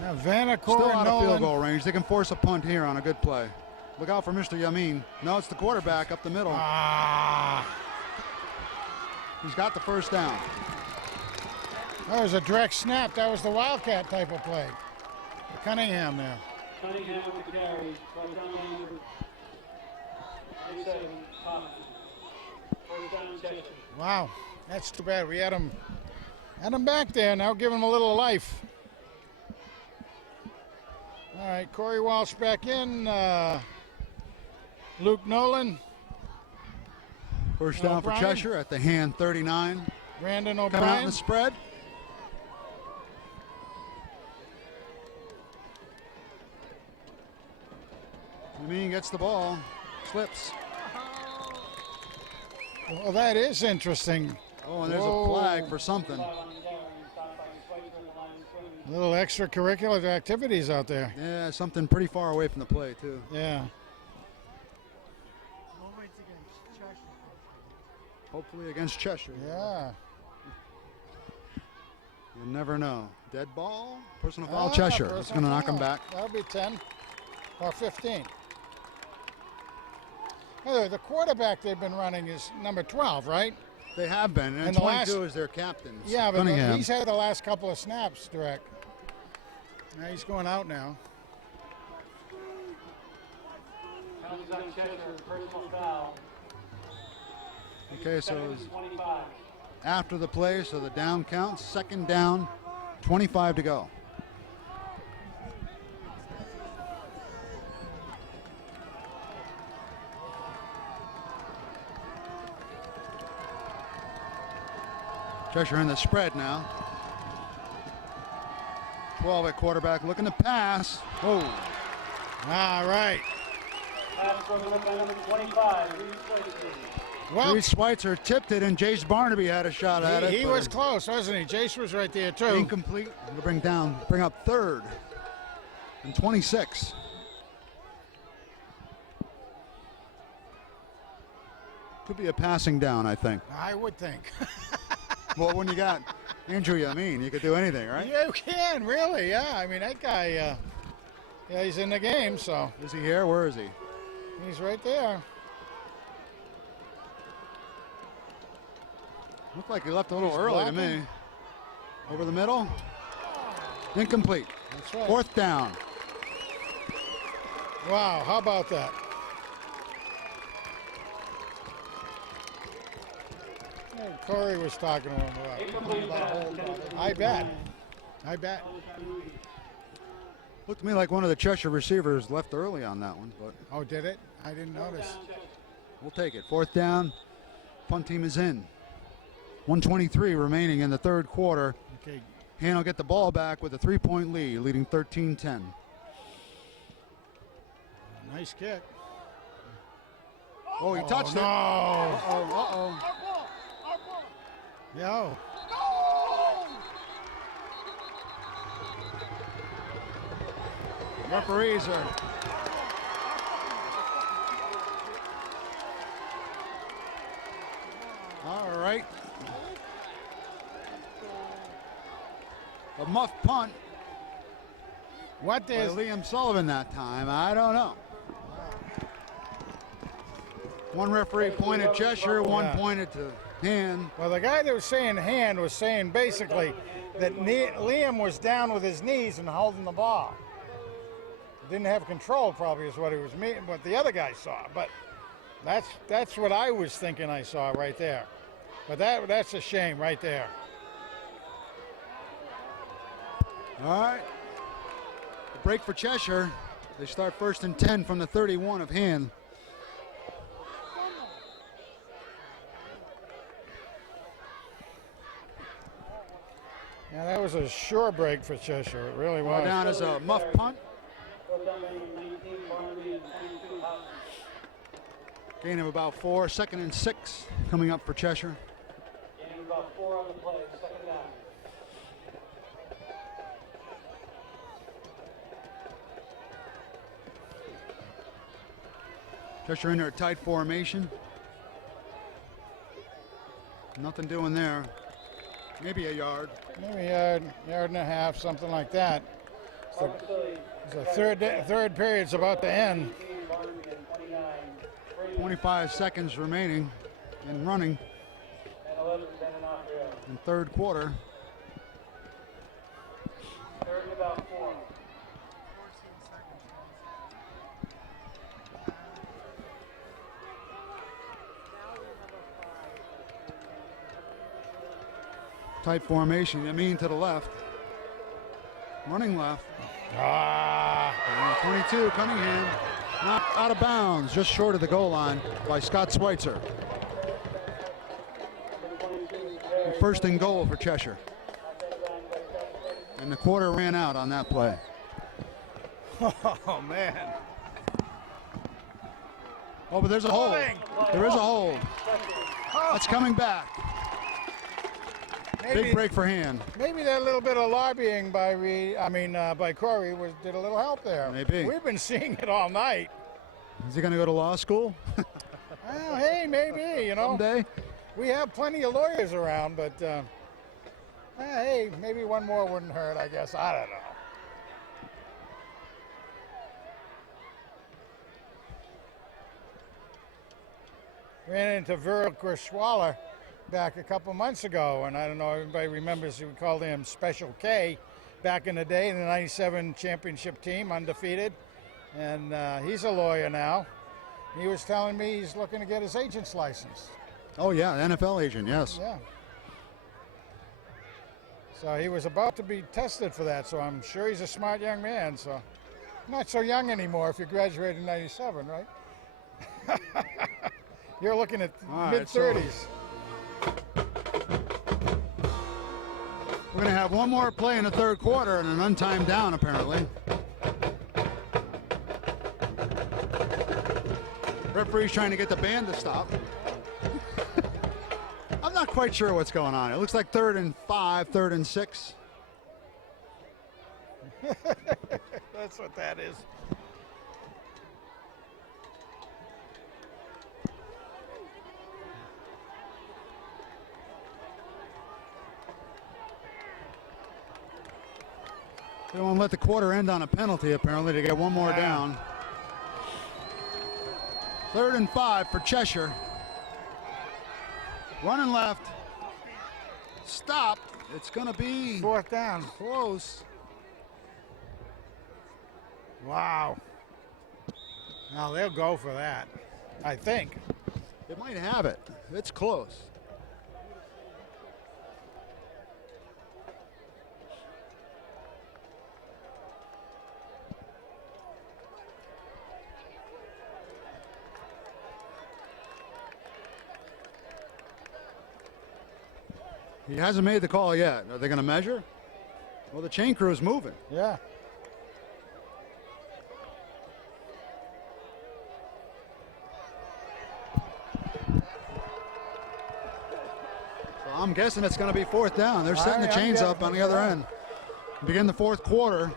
Now Vanacore Still and out of field Nolan. goal range. They can force a punt here on a good play. Look out for Mr. Yamin. No, it's the quarterback up the middle. He's got the first down. That was a direct snap. That was the Wildcat type of play. Cunningham there. Cunningham with the carry. Brought down by number 27, Kaufman. First down, Cheshire. Wow, that's too bad. We had him back there. Now give him a little life. All right, Corey Walsh back in. Luke Nolan. First down for O'Brien. Cheshire at the hand 39. Brandon Coming out in O'Brien. the spread. Yamin gets the ball. Slips. Well, that is interesting. Oh, and there's Whoa. a flag for something. A little extracurricular activities out there. Yeah, something pretty far away from the play, too. Yeah. Hopefully against Cheshire. Yeah. You never know. Dead ball. Personal foul, Cheshire. It's personal going to knock him foul. back. That'll be 10 or 15. The quarterback they've been running is number 12, right? They have been. And And the 22 is their captain. Yeah, but Cunningham. he's had the last couple of snaps direct. Now he's going out now. Penalties on Cheshire, personal foul. Okay, so Second it's and 25. after the play, so the down count. Second down, 25 to go. Cheshire in the spread now. 12 at quarterback, looking to pass. Oh, All right. Pass broken up by number 25, Reed Schweitzer. Well, Reed Schweitzer tipped it, and Jace Barnaby had a shot at it. he but was close, wasn't he? Jace was right there, too. incomplete. We'll bring up third and 26. Could be a passing down, I think. I would think. Well, when you got Injury, I mean, you could do anything, right? You can, really, yeah. I mean, that guy, yeah, he's in the game, so. Is he here? Where is he? He's right there. Looked like he left a little He's early to blocking. me. Over the middle. Incomplete. That's right. 4th down. Wow, how about that? Hey, Corey was talking to him about. I bet. Looked to me like one of the Cheshire receivers left early on that one, but Oh, did it? I didn't notice. we'll take it. 4th down. Punt team is in. 1:23 remaining in the 3rd quarter. Okay. Han will get the ball back with a 3-point lead, leading 13-10. Nice kick. Oh, he touched no. it. Uh-oh. Yo. Referees are. All right. A muff punt What by is? Liam Sullivan that time. I don't know. One referee pointed Cheshire, one Yeah. pointed to Han. Well, the guy that was saying hand was saying basically that Liam was down with his knees and holding the ball. Didn't have control, probably, is what he was what the other guy saw. But that's what I was thinking I saw right there. But that's a shame right there. All right. The break for Cheshire. They start 1st and 10 from the 31 of Han. Yeah, that was a sure break for Cheshire. It really Ball was. down as a muff punt. Gain of about 4. 2nd and 6 coming up for Cheshire. Gaining about 4 on the play, 2nd down. Cheshire in their tight formation. Nothing doing there. Maybe a yard. Maybe a yard and a half, something like that. So the third period's about to end. 25 seconds remaining and running in 3rd quarter. 3rd and about 4. Tight formation. Yamin to the left. Running left. Ah, 22, Cunningham. Knocked out of bounds, just short of the goal line by Scott Schweitzer. 1st and goal for Cheshire. And the quarter ran out on that play. oh man. Oh, but there's a hold. There is a hold. That's coming back. Big break for Han. Maybe that little bit of lobbying by by Corey did a little help there. Maybe. We've been seeing it all night. Is he going to go to law school Well, hey, maybe, you know. someday? We have plenty of lawyers around, but hey, maybe one more wouldn't hurt, I guess. I don't know. Ran into Vera Gershwaller back a couple months ago, and I don't know if everybody remembers, we called him Special K back in the day in the 97 championship team, undefeated. And he's a lawyer now. He was telling me he's looking to get his agent's license. Oh, yeah, NFL agent, yes. Yeah. So he was about to be tested for that, so I'm sure he's a smart young man. So not so young anymore if you graduated in 97, right? You're looking at All right, mid-30s. We're going to have one more play in the 3rd quarter and an untimed down, apparently. Referee's trying to get the band to stop. I'm not quite sure what's going on. It looks like 3rd and 5, 3rd and 6. That's what that is. They don't want to let the quarter end on a penalty, apparently, to get one more down. 3rd and 5 for Cheshire. Running left. Stop. It's going to be 4th down. close. Wow. Now they'll go for that, I think. They might have it. It's close. He hasn't made the call yet. Are they going to measure? Well, the chain crew is moving. Yeah. So I'm guessing it's going to be 4th down. They're setting the chains up on the other end. Begin the 4th quarter.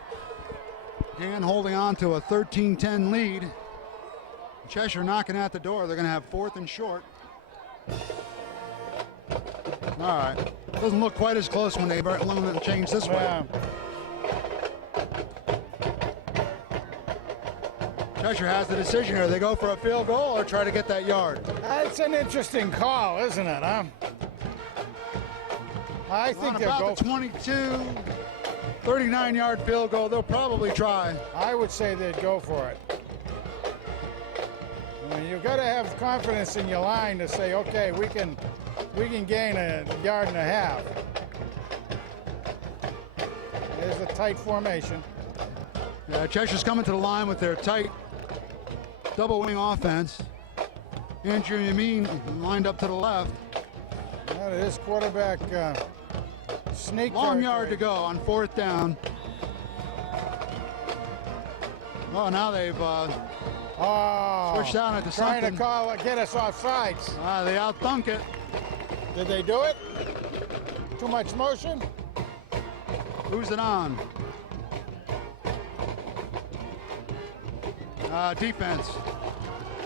Again, holding on to a 13-10 lead. Cheshire knocking at the door. They're going to have 4th and short. All right. Doesn't look quite as close when they change this way. Cheshire has the decision here. They go for a field goal or try to get that yard. That's an interesting call, isn't it, huh? I think they'll go about the 22, 39-yard field goal. They'll probably try. I would say they'd go for it. I mean, you've got to have confidence in your line to say, okay, we can gain a yard and a half. There's a tight formation. Yeah, Cheshire's coming to the line with their tight double wing offense. Andrew Yamin lined up to the left. That is quarterback sneak. Long territory. yard to go on 4th down. Well, now they've switched down into trying something. to get us off sides. They outthunk it. Did they do it? Too much motion? Who's it on? Defense.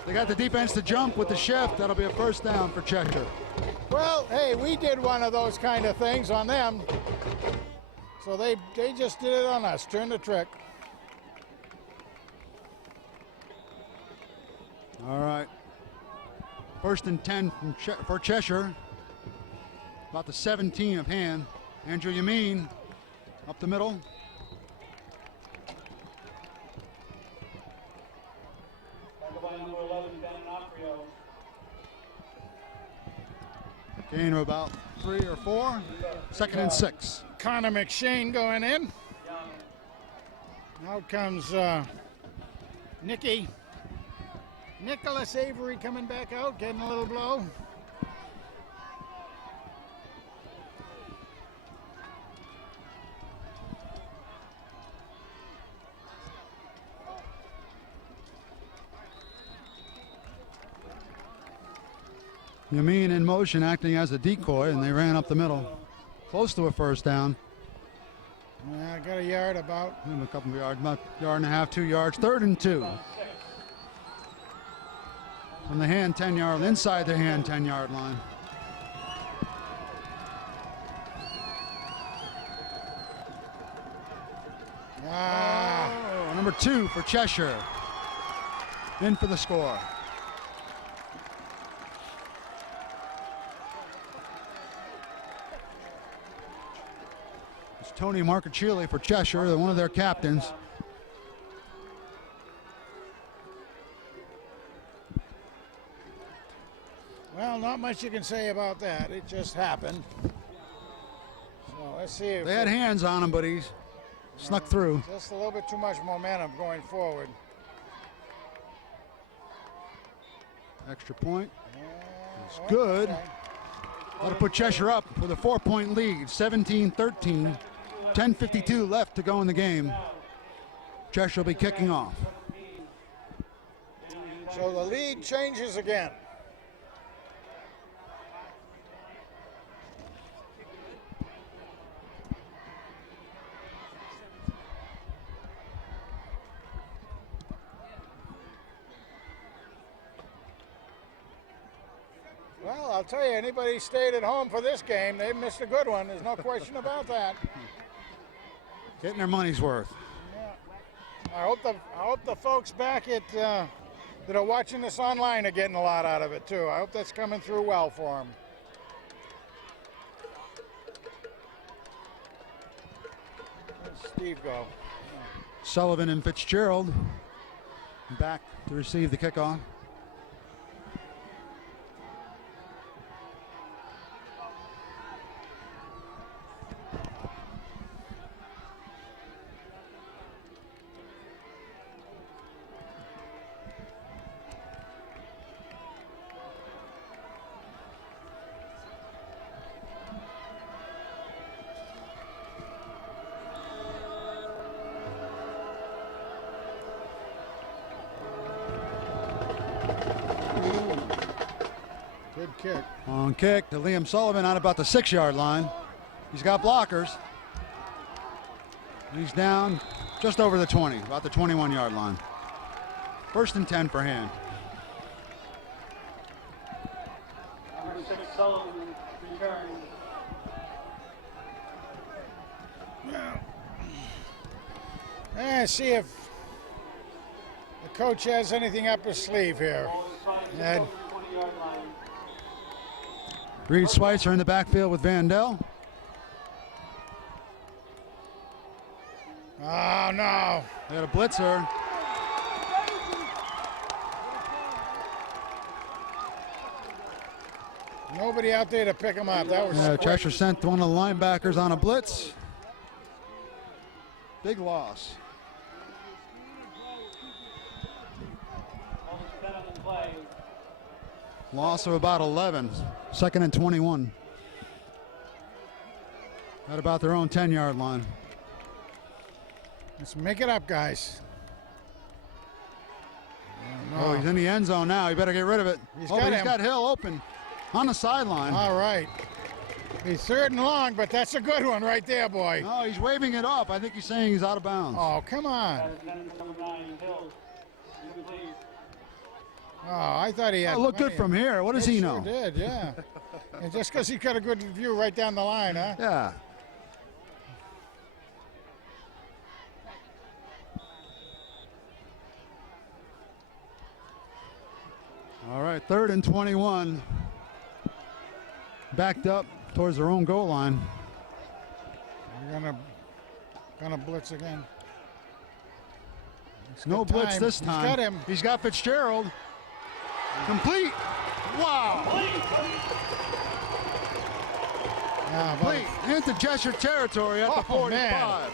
They got the defense to jump with the shift. That'll be a 1st down for Cheshire. Well, hey, we did one of those kind of things on them. So they just did it on us. Turn the trick. All right. 1st and 10 for Cheshire. About the 17 of hand. Andrew Yamin up the middle. Gain of about 3 or 4. 2nd and 6. Connor McShane going in. Out comes Nicholas Avery coming back out, getting a little blow. Yamin in motion, acting as a decoy, and they ran up the middle. Close to a 1st down. Yeah, got a yard about. A couple of yards, about a yard and a half, 2 yards. 3rd and 2. From the hand 10-yard, inside the hand 10-yard line. Number 2 for Cheshire. In for the score. It's Tony Marcachilli for Cheshire, one of their captains. Well, not much you can say about that. It just happened. So let's see if They had hands on him, but he's snuck through. just a little bit too much momentum going forward. Extra point. It's good. Okay. That'll put Cheshire up with a 4-point lead, 17-13. 10:52 left to go in the game. Cheshire will be kicking off. So the lead changes again. Well, I'll tell you, anybody who stayed at home for this game, they missed a good one. There's no question about that. Getting their money's worth. I hope the folks back at that are watching this online are getting a lot out of it too. I hope that's coming through well for them. Where's Steve go? Sullivan and Fitzgerald back to receive the kickoff. Good kick. On kick to Liam Sullivan out about the 6-yard line. He's got blockers. He's down just over the 20, about the 21-yard line. 1st and 10 for hand. Number 6, Sullivan, return. See if the coach has anything up his sleeve here. Ed. 20-yard line. Reed Schweitzer in the backfield with Vandell. Oh no. They got a blitzer. Nobody out there to pick him up. That was Cheshire sent one of the linebackers on a blitz. Big loss. Loss of about 11. 2nd and 21. At about their own 10-yard line. Let's make it up, guys. Oh, he's in the end zone now. You better get rid of it. He's He's got him. got Hill open on the sideline. All right. He's 3rd and long, but that's a good one right there, boy. No, he's waving it off. I think he's saying he's out of bounds. Oh, come on. Oh, I thought he had. Oh, look good plenty from of- here. What does It he sure know? did, yeah. And just because he's got a good view right down the line, huh? Yeah. All right, 3rd and 21. Backed up towards their own goal line. We're gonna blitz again. No got blitz time. this He's time. got him. He's got Fitzgerald. Complete. Wow. Yeah, Complete into Cheshire territory at the 45. man.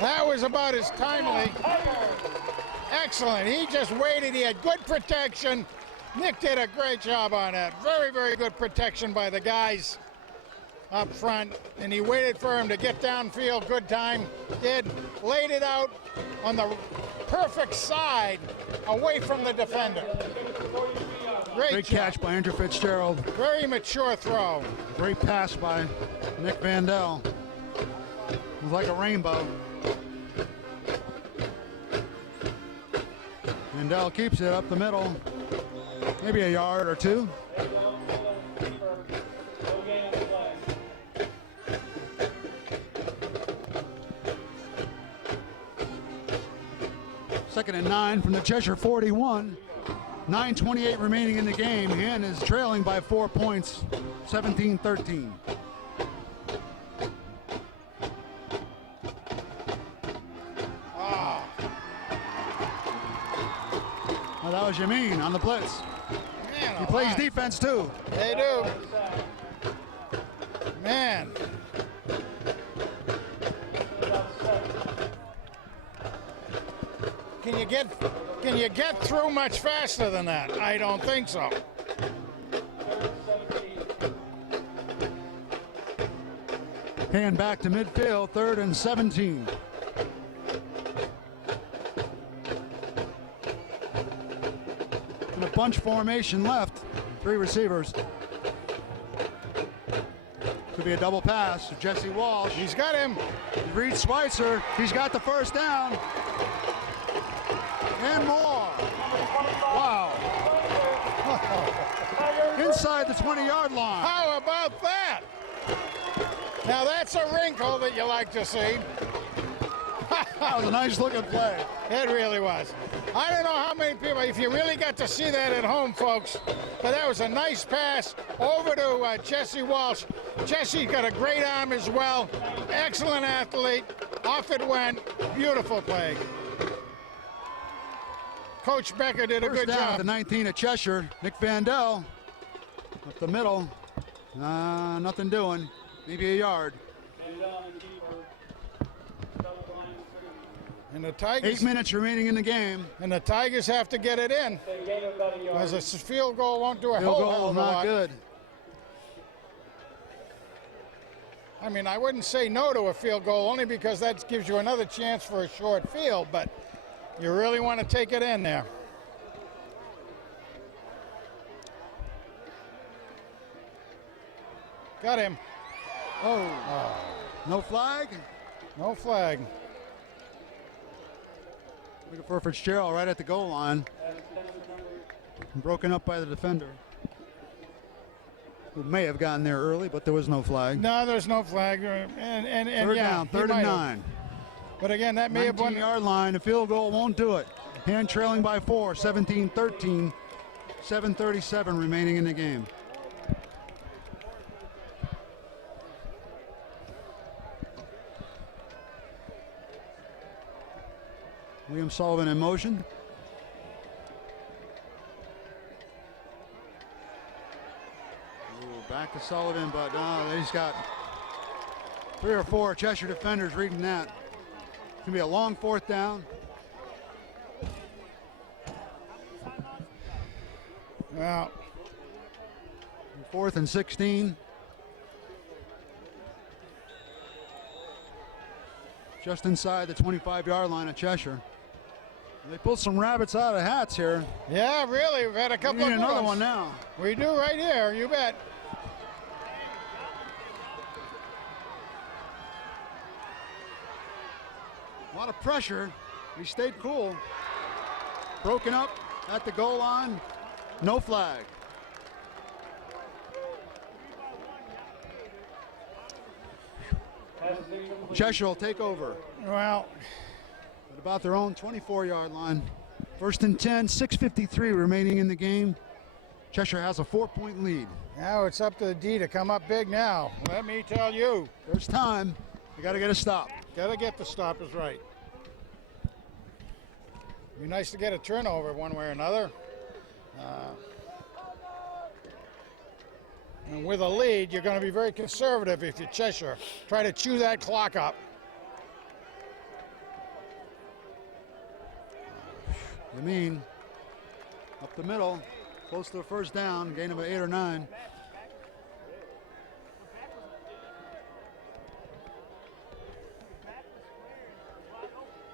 That was about as timely. Excellent. He just waited. He had good protection. Nick did a great job on that. Very, very good protection by the guys up front. And he waited for him to get downfield. Good time. Did. Laid it out on the perfect side away from the defender. Great job. catch by Andrew Fitzgerald. Very mature throw. Great pass by Nick Vandell. It was like a rainbow. Vandell keeps it up the middle. Maybe a yard or two. Second and 9 from the Cheshire 41. 9:28 remaining in the game. Han is trailing by 4 points, 17-13. Well, that was Yamin on the blitz. Man, He plays alive. defense too. They do. Man. Can you get through much faster than that? I don't think so. Hand back to midfield, 3rd and 17. And a bunch formation left. 3 receivers. Could be a double pass to Jesse Walsh. He's got him. Reed Schweitzer. He's got the first down. And more. Wow. Inside the 20-yard line. How about that? Now that's a wrinkle that you like to see. That was a nice looking play. It really was. I don't know how many people, if you really got to see that at home, folks, but that was a nice pass over to Jesse Walsh. Jesse's got a great arm as well. Excellent athlete. Off it went. Beautiful play. Coach Becker did a First good down job. at the 19 of Cheshire. Nick Vandell up the middle. Nothing doing. Maybe a yard. And the Tigers. 8 minutes remaining in the game. And the Tigers have to get it in. Because a field goal won't do a Field whole hell goal of a not lot. good. I mean, I wouldn't say no to a field goal only because that gives you another chance for a short field, but you really want to take it in there. Got him. Oh. No flag. No flag. Looking for Fitzgerald right at the goal line. Broken up by the defender, who may have gotten there early, but there was no flag. No, there's no flag. And Third yeah, down, he third and might have. 9. But again, that may have been 19-yard line. The field goal won't do it. Hand trailing by 4, 17-13. 7:37 remaining in the game. William Sullivan in motion. Ooh, back to Sullivan, but he's got 3 or 4 Cheshire defenders reading that. It's going to be a long fourth down. well, 4th and 16. Just inside the 25-yard line of Cheshire. They pulled some rabbits out of hats here. yeah, really. We've had a couple We need of another ones. one now. We do right here, you bet. A lot of pressure. He stayed cool. Broken up at the goal line. No flag. Cheshire will take over Well, at about their own 24-yard line. 1st and 10, 6:53 remaining in the game. Cheshire has a 4-point lead. now it's up to the D to come up big now. Let me tell you. There's time. You got to get a stop. Got to get the stoppers right. Be nice to get a turnover one way or another. And with a lead, you're going to be very conservative if you're Cheshire. Try to chew that clock up. Yamin up the middle, close to the first down, gain of 8 or 9.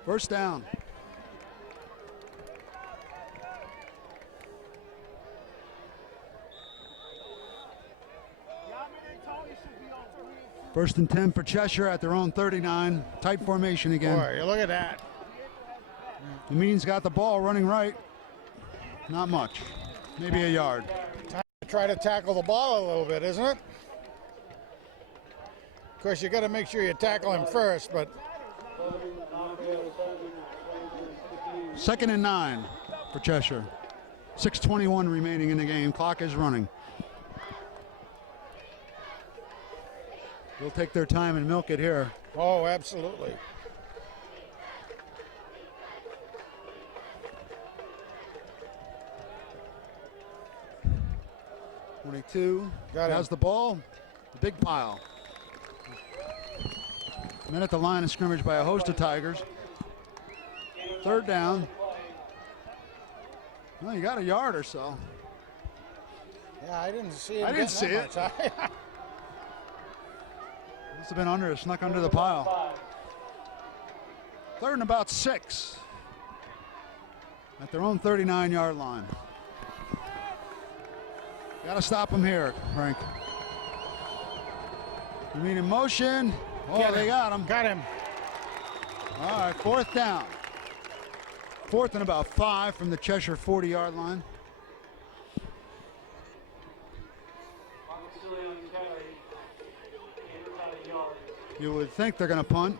First down. First and 10 for Cheshire at their own 39. Tight formation again. Boy, you look at that. Yamin's got the ball running right. Not much. Maybe a yard. Time to try to tackle the ball a little bit, isn't it? Of course, you got to make sure you tackle him first, but 2nd and 9 for Cheshire. 6:21 remaining in the game. Clock is running. They'll take their time and milk it here. oh, absolutely. Got has the ball. The big pile. Met at the line of scrimmage by a host of Tigers. 3rd down. Well, you got a yard or so. Yeah, I didn't see it. I didn't see it. Must have been snuck under the pile. 3rd and about 6. At their own 39-yard line. Got to stop them here, Frank. You mean in motion? Oh, they got him. Got him. All right, 4th down. 4th and about 5 from the Cheshire 40-yard line. You would think they're going to punt.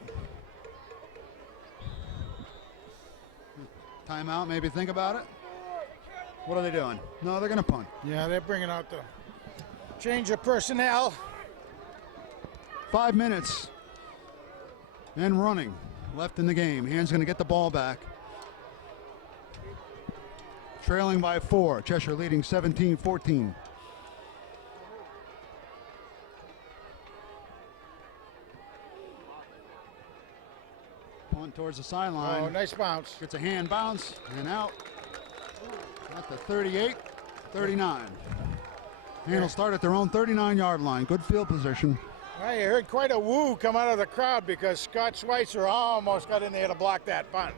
Timeout, maybe think about it. What are they doing? No, they're going to punt. Yeah, they're bringing out the change of personnel. 5 minutes and running left in the game. Hand's going to get the ball back. Trailing by 4. Cheshire leading 17-14. Punt towards the sideline. Oh, nice bounce. Gets a hand bounce and out at the 38, 39. Hand will start at their own 39-yard line. Good field position. Well, you heard quite a woo come out of the crowd because Scott Schweitzer almost got in there to block that punt.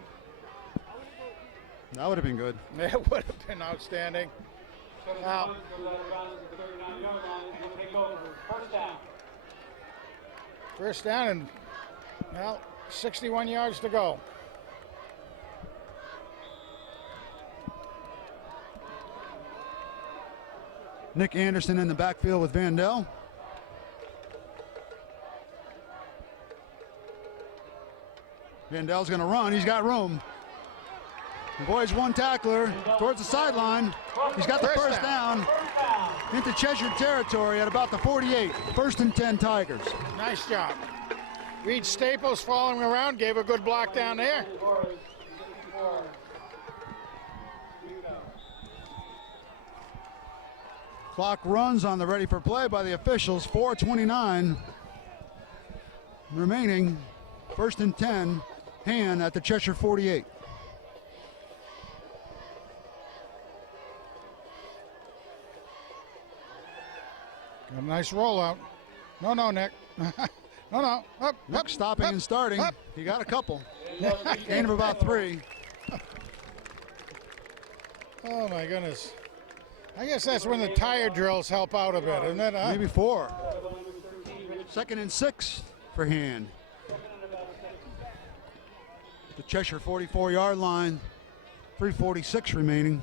That would have been good. It would have been outstanding. Now, first down and, well, 61 yards to go. Nick Anderson in the backfield with Vandell. Vandell's going to run. He's got room. Avoids one tackler towards the sideline. He's got the first down into Cheshire territory at about the 48. 1st and 10 Tigers. Nice job. Reed Staples following around, gave a good block down there. Clock runs on the ready for play by the officials. 4:29 remaining. 1st and 10. Hand at the Cheshire 48. A nice rollout. No, Nick. No. Up, Nick stopping and starting. Up. He got a couple. Gain of about 3. Oh, my goodness. I guess that's when the tire drills help out a bit, isn't it? Huh? Maybe 4. 2nd and 6 for Hand. The Cheshire 44-yard line. 3:46 remaining.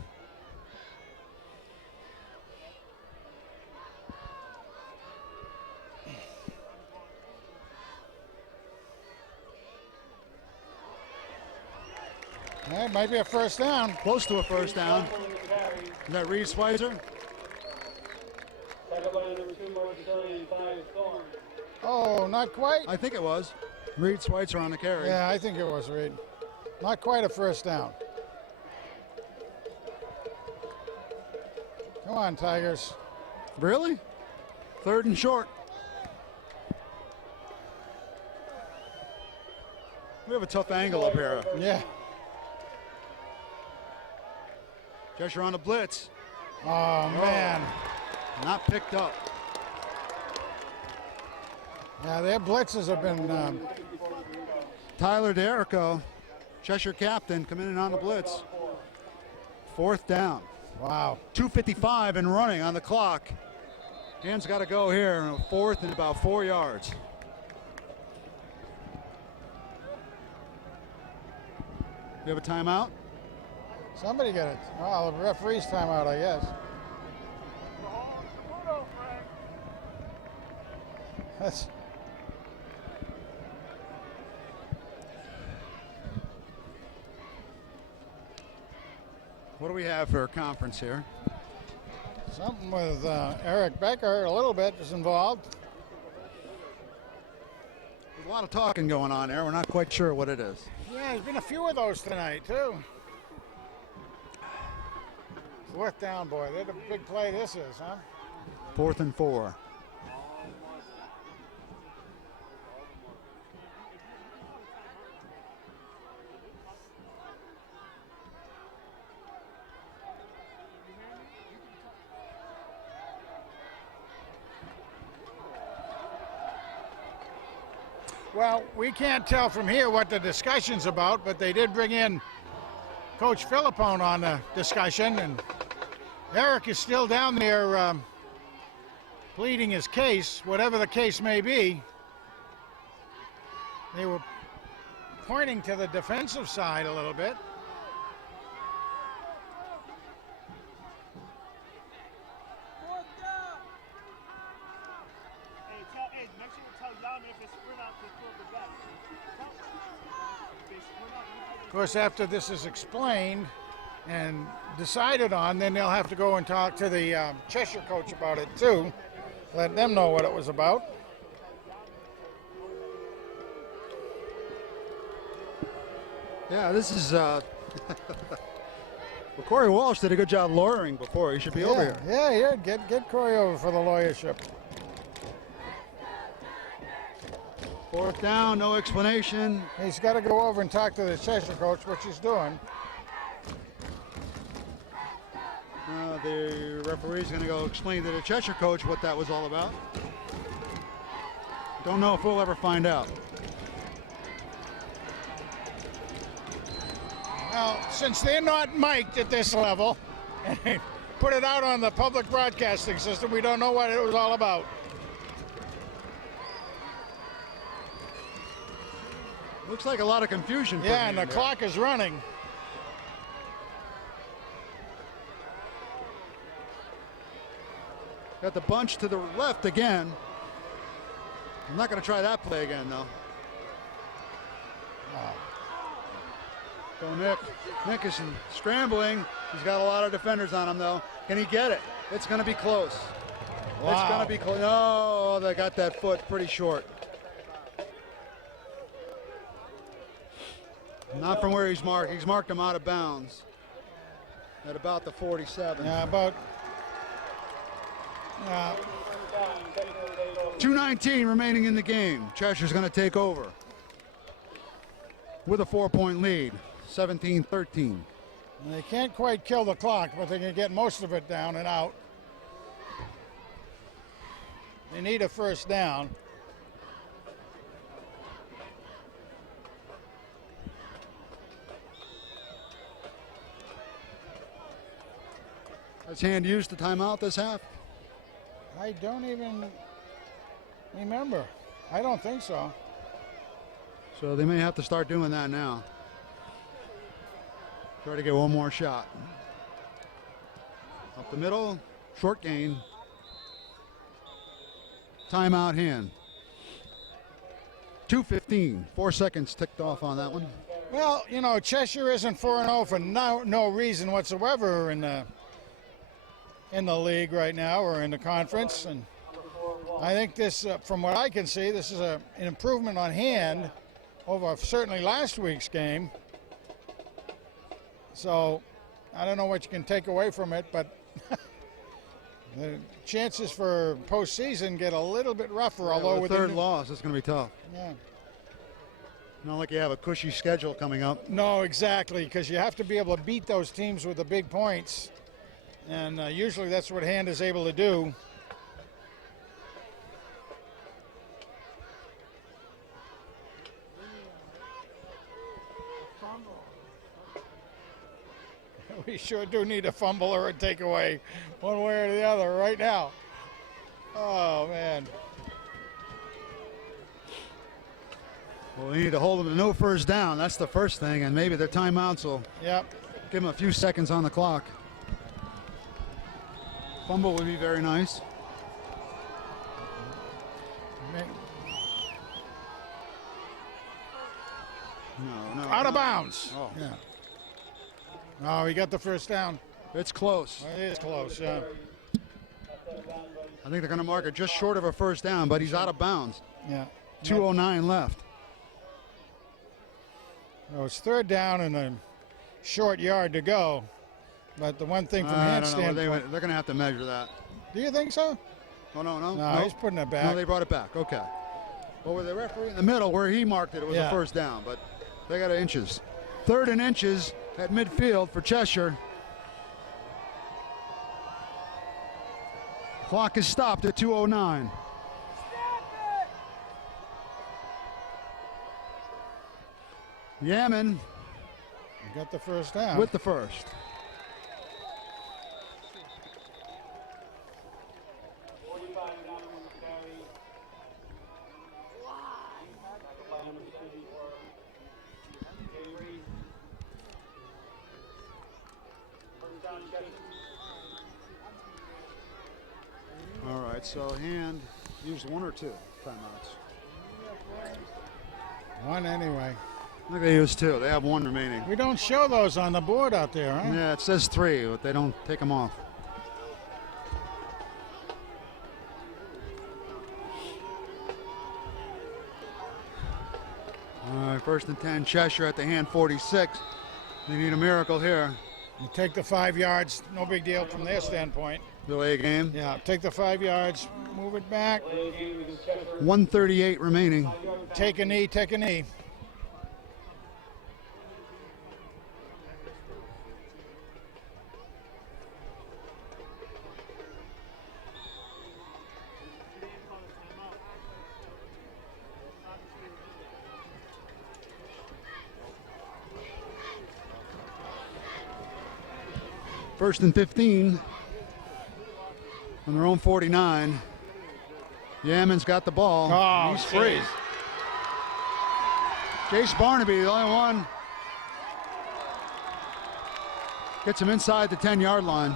That might be a first down. Close to a first down. Is that Reed Schweitzer? Oh, not quite. I think it was. Reed Schweitzer on the carry. Yeah, I think it was Reed. Not quite a first down. Come on, Tigers. Really? 3rd and short. We have a tough angle up here. Yeah. Cheshire on the blitz. Oh, man. Not picked up. Yeah, their blitzes have been... Tyler Derrico, Cheshire captain, coming in on the blitz. 4th down. Wow. 2:55 and running on the clock. Hand's got to go here. 4th and about 4 yards. We have a timeout. Somebody get it. Well, the referee's timeout, I guess. That's... What do we have for a conference here? Something with Eric Becker, a little bit is involved. There's a lot of talking going on there. We're not quite sure what it is. Yeah, there's been a few of those tonight, too. 4th down, boy. They're the big play this is, huh? 4th and 4. Well, we can't tell from here what the discussion's about, but they did bring in Coach Philippone on the discussion, and Eric is still down there pleading his case, whatever the case may be. They were pointing to the defensive side a little bit. Make sure you tell Yana if they sprint out to throw the back. If they sprint out, you Of course, after this is explained and decided on, then they'll have to go and talk to the Cheshire coach about it too. Let them know what it was about. Yeah, this is. Well, Corey Walsh did a good job lawyering before. He should be over here. Yeah. Get Corey over for the lawyership. Fourth down, no explanation. He's got to go over and talk to the Cheshire coach, which he's doing. The referee's going to go explain to the Cheshire coach what that was all about. Don't know if we'll ever find out. Well, since they're not mic'd at this level, and put it out on the public broadcasting system, we don't know what it was all about. Looks like a lot of confusion. Yeah, and the clock is running. Got the bunch to the left again. I'm not going to try that play again, though. Go Nick. Nick is scrambling. He's got a lot of defenders on him, though. Can he get it? It's going to be close. Wow. It's going to be close. No, they got that foot pretty short. Not from where he's marked. He's marked him out of bounds at about the 47. Yeah, about. 2:19 remaining in the game. Cheshire's going to take over with a 4-point lead, 17-13. They can't quite kill the clock, but they can get most of it down and out. They need a first down. Has Hand used the timeout this half? I don't even remember. I don't think so. So they may have to start doing that now. Try to get one more shot. Up the middle, short gain. Timeout Hand. 2:15, 4 seconds ticked off on that one. Well, you know, Cheshire isn't 4-0 for no reason whatsoever in the league right now or in the conference, and I think this, from what I can see, this is an improvement on Hand over certainly last week's game. So I don't know what you can take away from it, but the chances for postseason get a little bit rougher. Although with the third loss, it's going to be tough. Yeah. Not like you have a cushy schedule coming up. No, exactly, because you have to be able to beat those teams with the big points. And usually that's what Hand is able to do. We sure do need a fumble or a takeaway, one way or the other, right now. Oh, man. Well, we need to hold them to no first down. That's the first thing, and maybe the timeouts will give them a few seconds on the clock. Fumble would be very nice. No. Out of bounds. Oh. Yeah. No, he got the first down. It's close. It is close, yeah. I think they're going to mark it just short of a first down, but he's out of bounds. Yeah. 2:09 left. Well, it's third down and a short yard to go. But the one thing from Hand's standpoint, they're going to have to measure that. do you think so? Oh, no. No, he's putting it back. No, they brought it back. Okay. Well, with the referee in the middle where he marked it, it was a first down, but they got inches. Third and inches at midfield for Cheshire. Clock is stopped at 2:09. Yaman got the first down. with the first. All right, so Hand used one or two timeouts. One anyway. Look, they use 2. They have 1 remaining. We don't show those on the board out there, huh? Yeah, it says 3, but they don't take them off. All right, 1st and 10, Cheshire at the hand 46. They need a miracle here. You take the 5 yards, no big deal from their standpoint. Delay game. Yeah, take the 5 yards, move it back. 138 remaining. Take a knee, take a knee. First and 15 on their own 49. Yaman's got the ball. Oh, he's free. Jace Barnaby, the only one. Gets him inside the 10-yard line.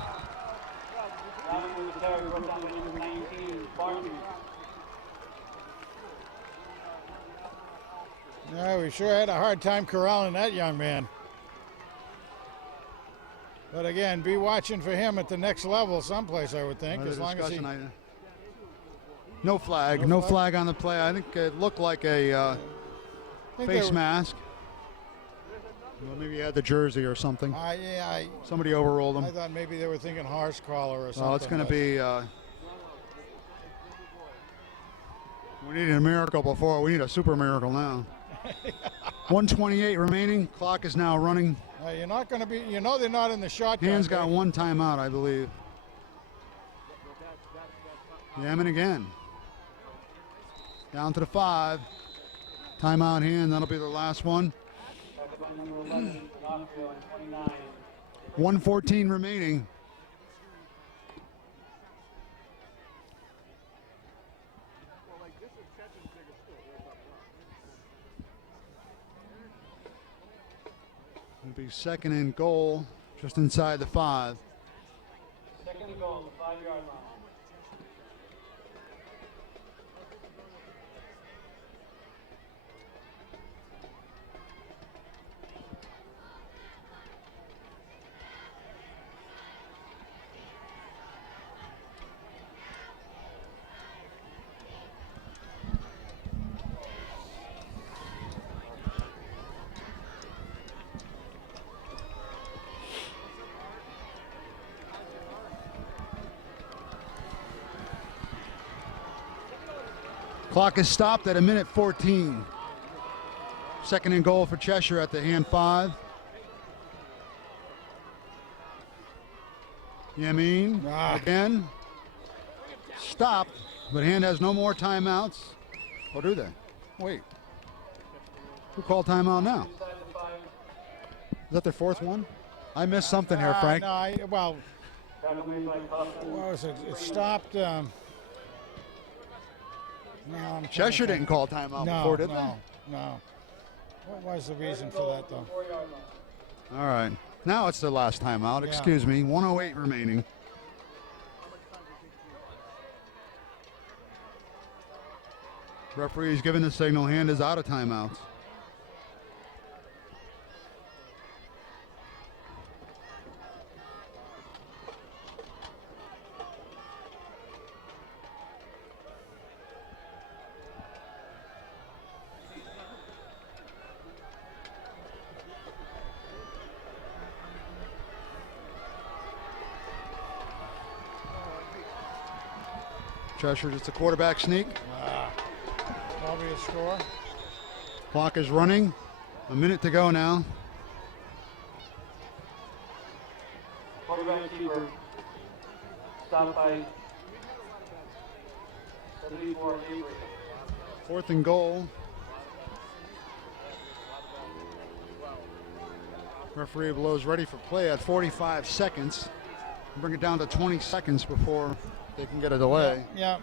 Yeah, we sure had a hard time corralling that young man. But again, be watching for him at the next level someplace, I would think, Another as long as he... No flag. No flag on the play. I think it looked like a face mask. Well, maybe he had the jersey or something. Somebody overruled him. I thought maybe they were thinking horse collar or something. Well, it's going to be... we needed a miracle before. We need a super miracle now. 128 remaining. Clock is now running. You're not going to be... You know they're not in the shotgun. Hand's got 1 timeout, I believe. Yaman again. Down to the 5. Timeout hand. That'll be the last one. 1:14 remaining. It'll be 2nd and goal, just inside the 5. 2nd and goal, the 5-yard line. Clock is stopped at 1:14. 2nd and goal for Cheshire at the hand 5. Yamin again. Stop, but hand has no more timeouts. Or do they? Wait. Who called timeout now? Is that their 4th one? I missed something here, Frank. No, what was it? It stopped. No, Cheshire didn't call timeout before, did they? No. What was the reason for that, though? All right. Now it's the last timeout. Yeah. Excuse me. 1:08 remaining. Referee's giving the signal. Hand is out of timeouts. Cheshire, just a quarterback sneak. Probably a score. Clock is running. A minute to go now. Quarterback keeper. Stopped by 74 Avery. 4th and goal. Referee blows ready for play at 45 seconds. Bring it down to 20 seconds before they can get a delay. Yeah.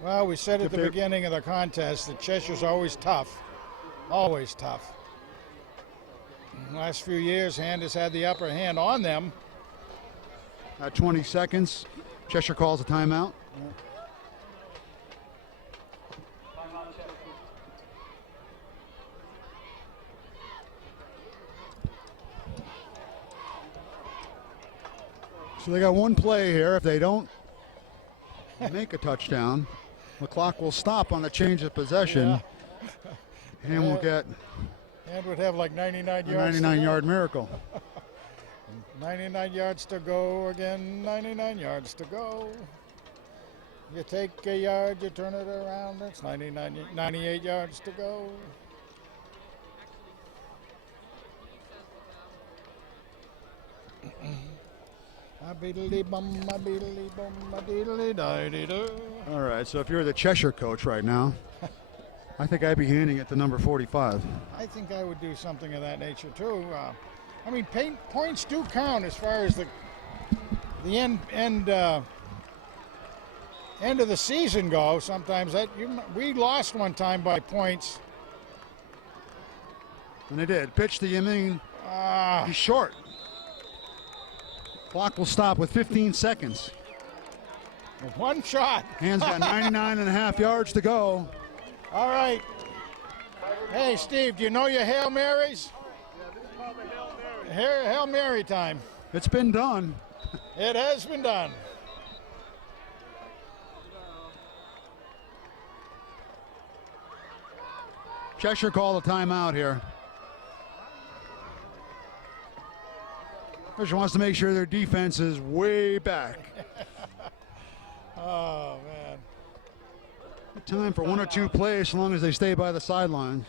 Well, we said at the beginning of the contest that Cheshire's always tough. Always tough. Last few years, Hand has had the upper hand on them. At 20 seconds, Cheshire calls a timeout. So they got one play here. If they don't make a touchdown, the clock will stop on the change of possession, and we'll get And would have like 99 a yards. 99-yard miracle. 99 yards to go again. 99 yards to go. You take a yard, you turn it around. It's 98 yards to go. All right, so if you're the Cheshire coach right now, I think I'd be handing it to number 45. I think I would do something of that nature too. I mean, points do count as far as the end of the season go. Sometimes we lost one time by points. And they did. Pitch to Yiming. He's short. Clock will stop with 15 seconds. One shot. Hands got 99 and a half yards to go. All right. Hey, Steve, do you know your Hail Marys? Hail Mary time. It's been done. It has been done. Cheshire called a timeout here. Cheshire wants to make sure their defense is way back. Oh, man. Time for one or two plays as long as they stay by the sidelines.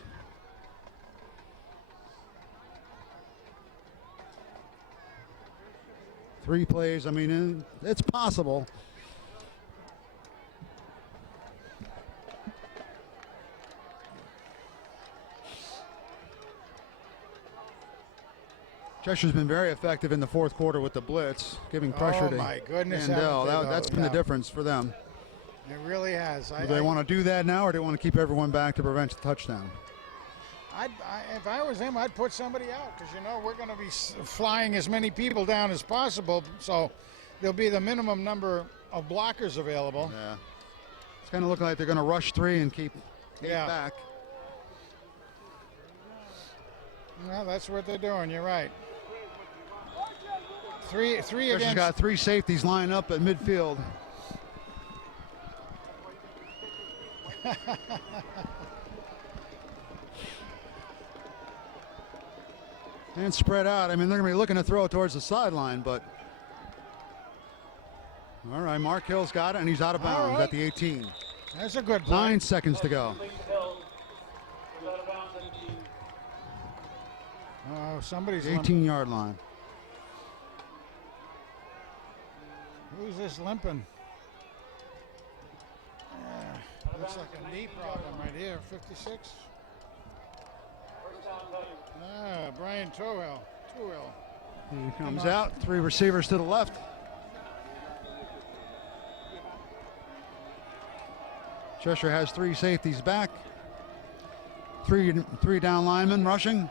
Three plays, I mean, it's possible. Cheshire's been very effective in the fourth quarter with the blitz, giving pressure to my goodness, Mandel. haven't they, That's though? been the Yeah. difference for them. It really has. Do they want to do that now, or do they want to keep everyone back to prevent the touchdown? If I was him, I'd put somebody out because, we're going to be flying as many people down as possible. So there'll be the minimum number of blockers available. Yeah. It's kind of looking like they're going to rush three and keep eight back. Well, that's what they're doing. You're right. Three Cheshire's against. got three safeties lined up at midfield. And spread out. I mean, they're going to be looking to throw it towards the sideline, but. All right, Mark Hill's got it, and he's out of bounds at the 18. That's a good play. 9 seconds to go. Oh, somebody's 18-yard line. Who's this limping? Looks like a knee problem right here. 56. Brian Tuhill. He comes out. Three receivers to the left. Cheshire has three safeties back. Three down linemen rushing.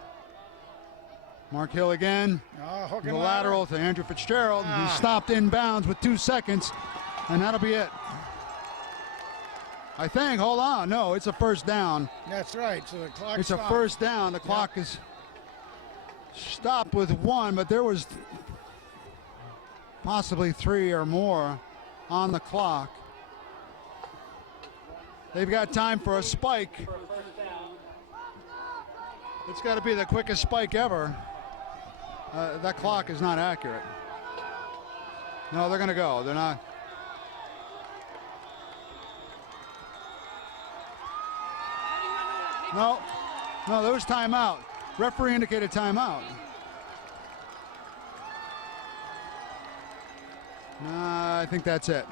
Mark Hill again. Hook The and lateral to Andrew Fitzgerald. He stopped inbounds with 2 seconds, and that'll be it. I think. Hold on. No, it's a first down. That's right. So the clock It's stopped. a first down. The clock is stopped with 1, but there was possibly 3 or more on the clock. They've got time for a spike. It's got to be the quickest spike ever. That clock is not accurate. No, they're going to go. They're not. No, there was timeout. Referee indicated timeout. I think that's it.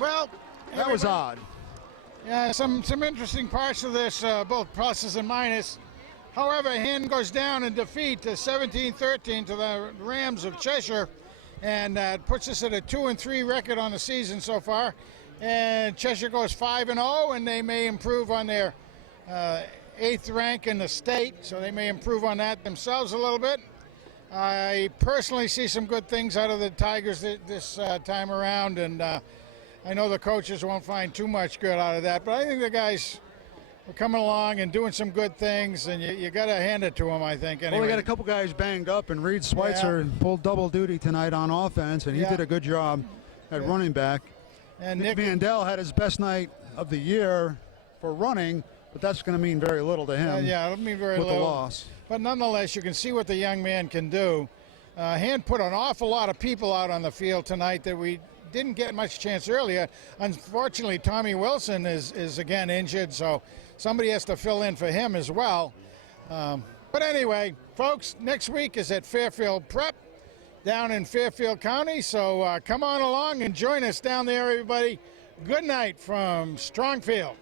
Well, That was odd. Yeah, some interesting parts of this, both pluses and minus. However, hand goes down in defeat, 17-13 to the Rams of Cheshire, and puts us at a 2-3 record on the season so far. And Cheshire goes 5-0, and they may improve on their 8th rank in the state, so they may improve on that themselves a little bit. I personally see some good things out of the Tigers this time around, and I know the coaches won't find too much good out of that, but I think the guys are coming along and doing some good things, and you got to hand it to them, I think. Anyway. Well, we got a couple guys banged up, and Reed Schweitzer pulled double duty tonight on offense, and he did a good job at running back. And Nick Vandell had his best night of the year for running, but that's going to mean very little to him. It'll mean very with little. the loss. But nonetheless, you can see what the young man can do. Hand put an awful lot of people out on the field tonight that we didn't get much chance earlier. Unfortunately, Tommy Wilson is again injured, so somebody has to fill in for him as well. But anyway, folks, next week is at Fairfield Prep down in Fairfield County, so come on along and join us down there, everybody. Good night from Strongfield.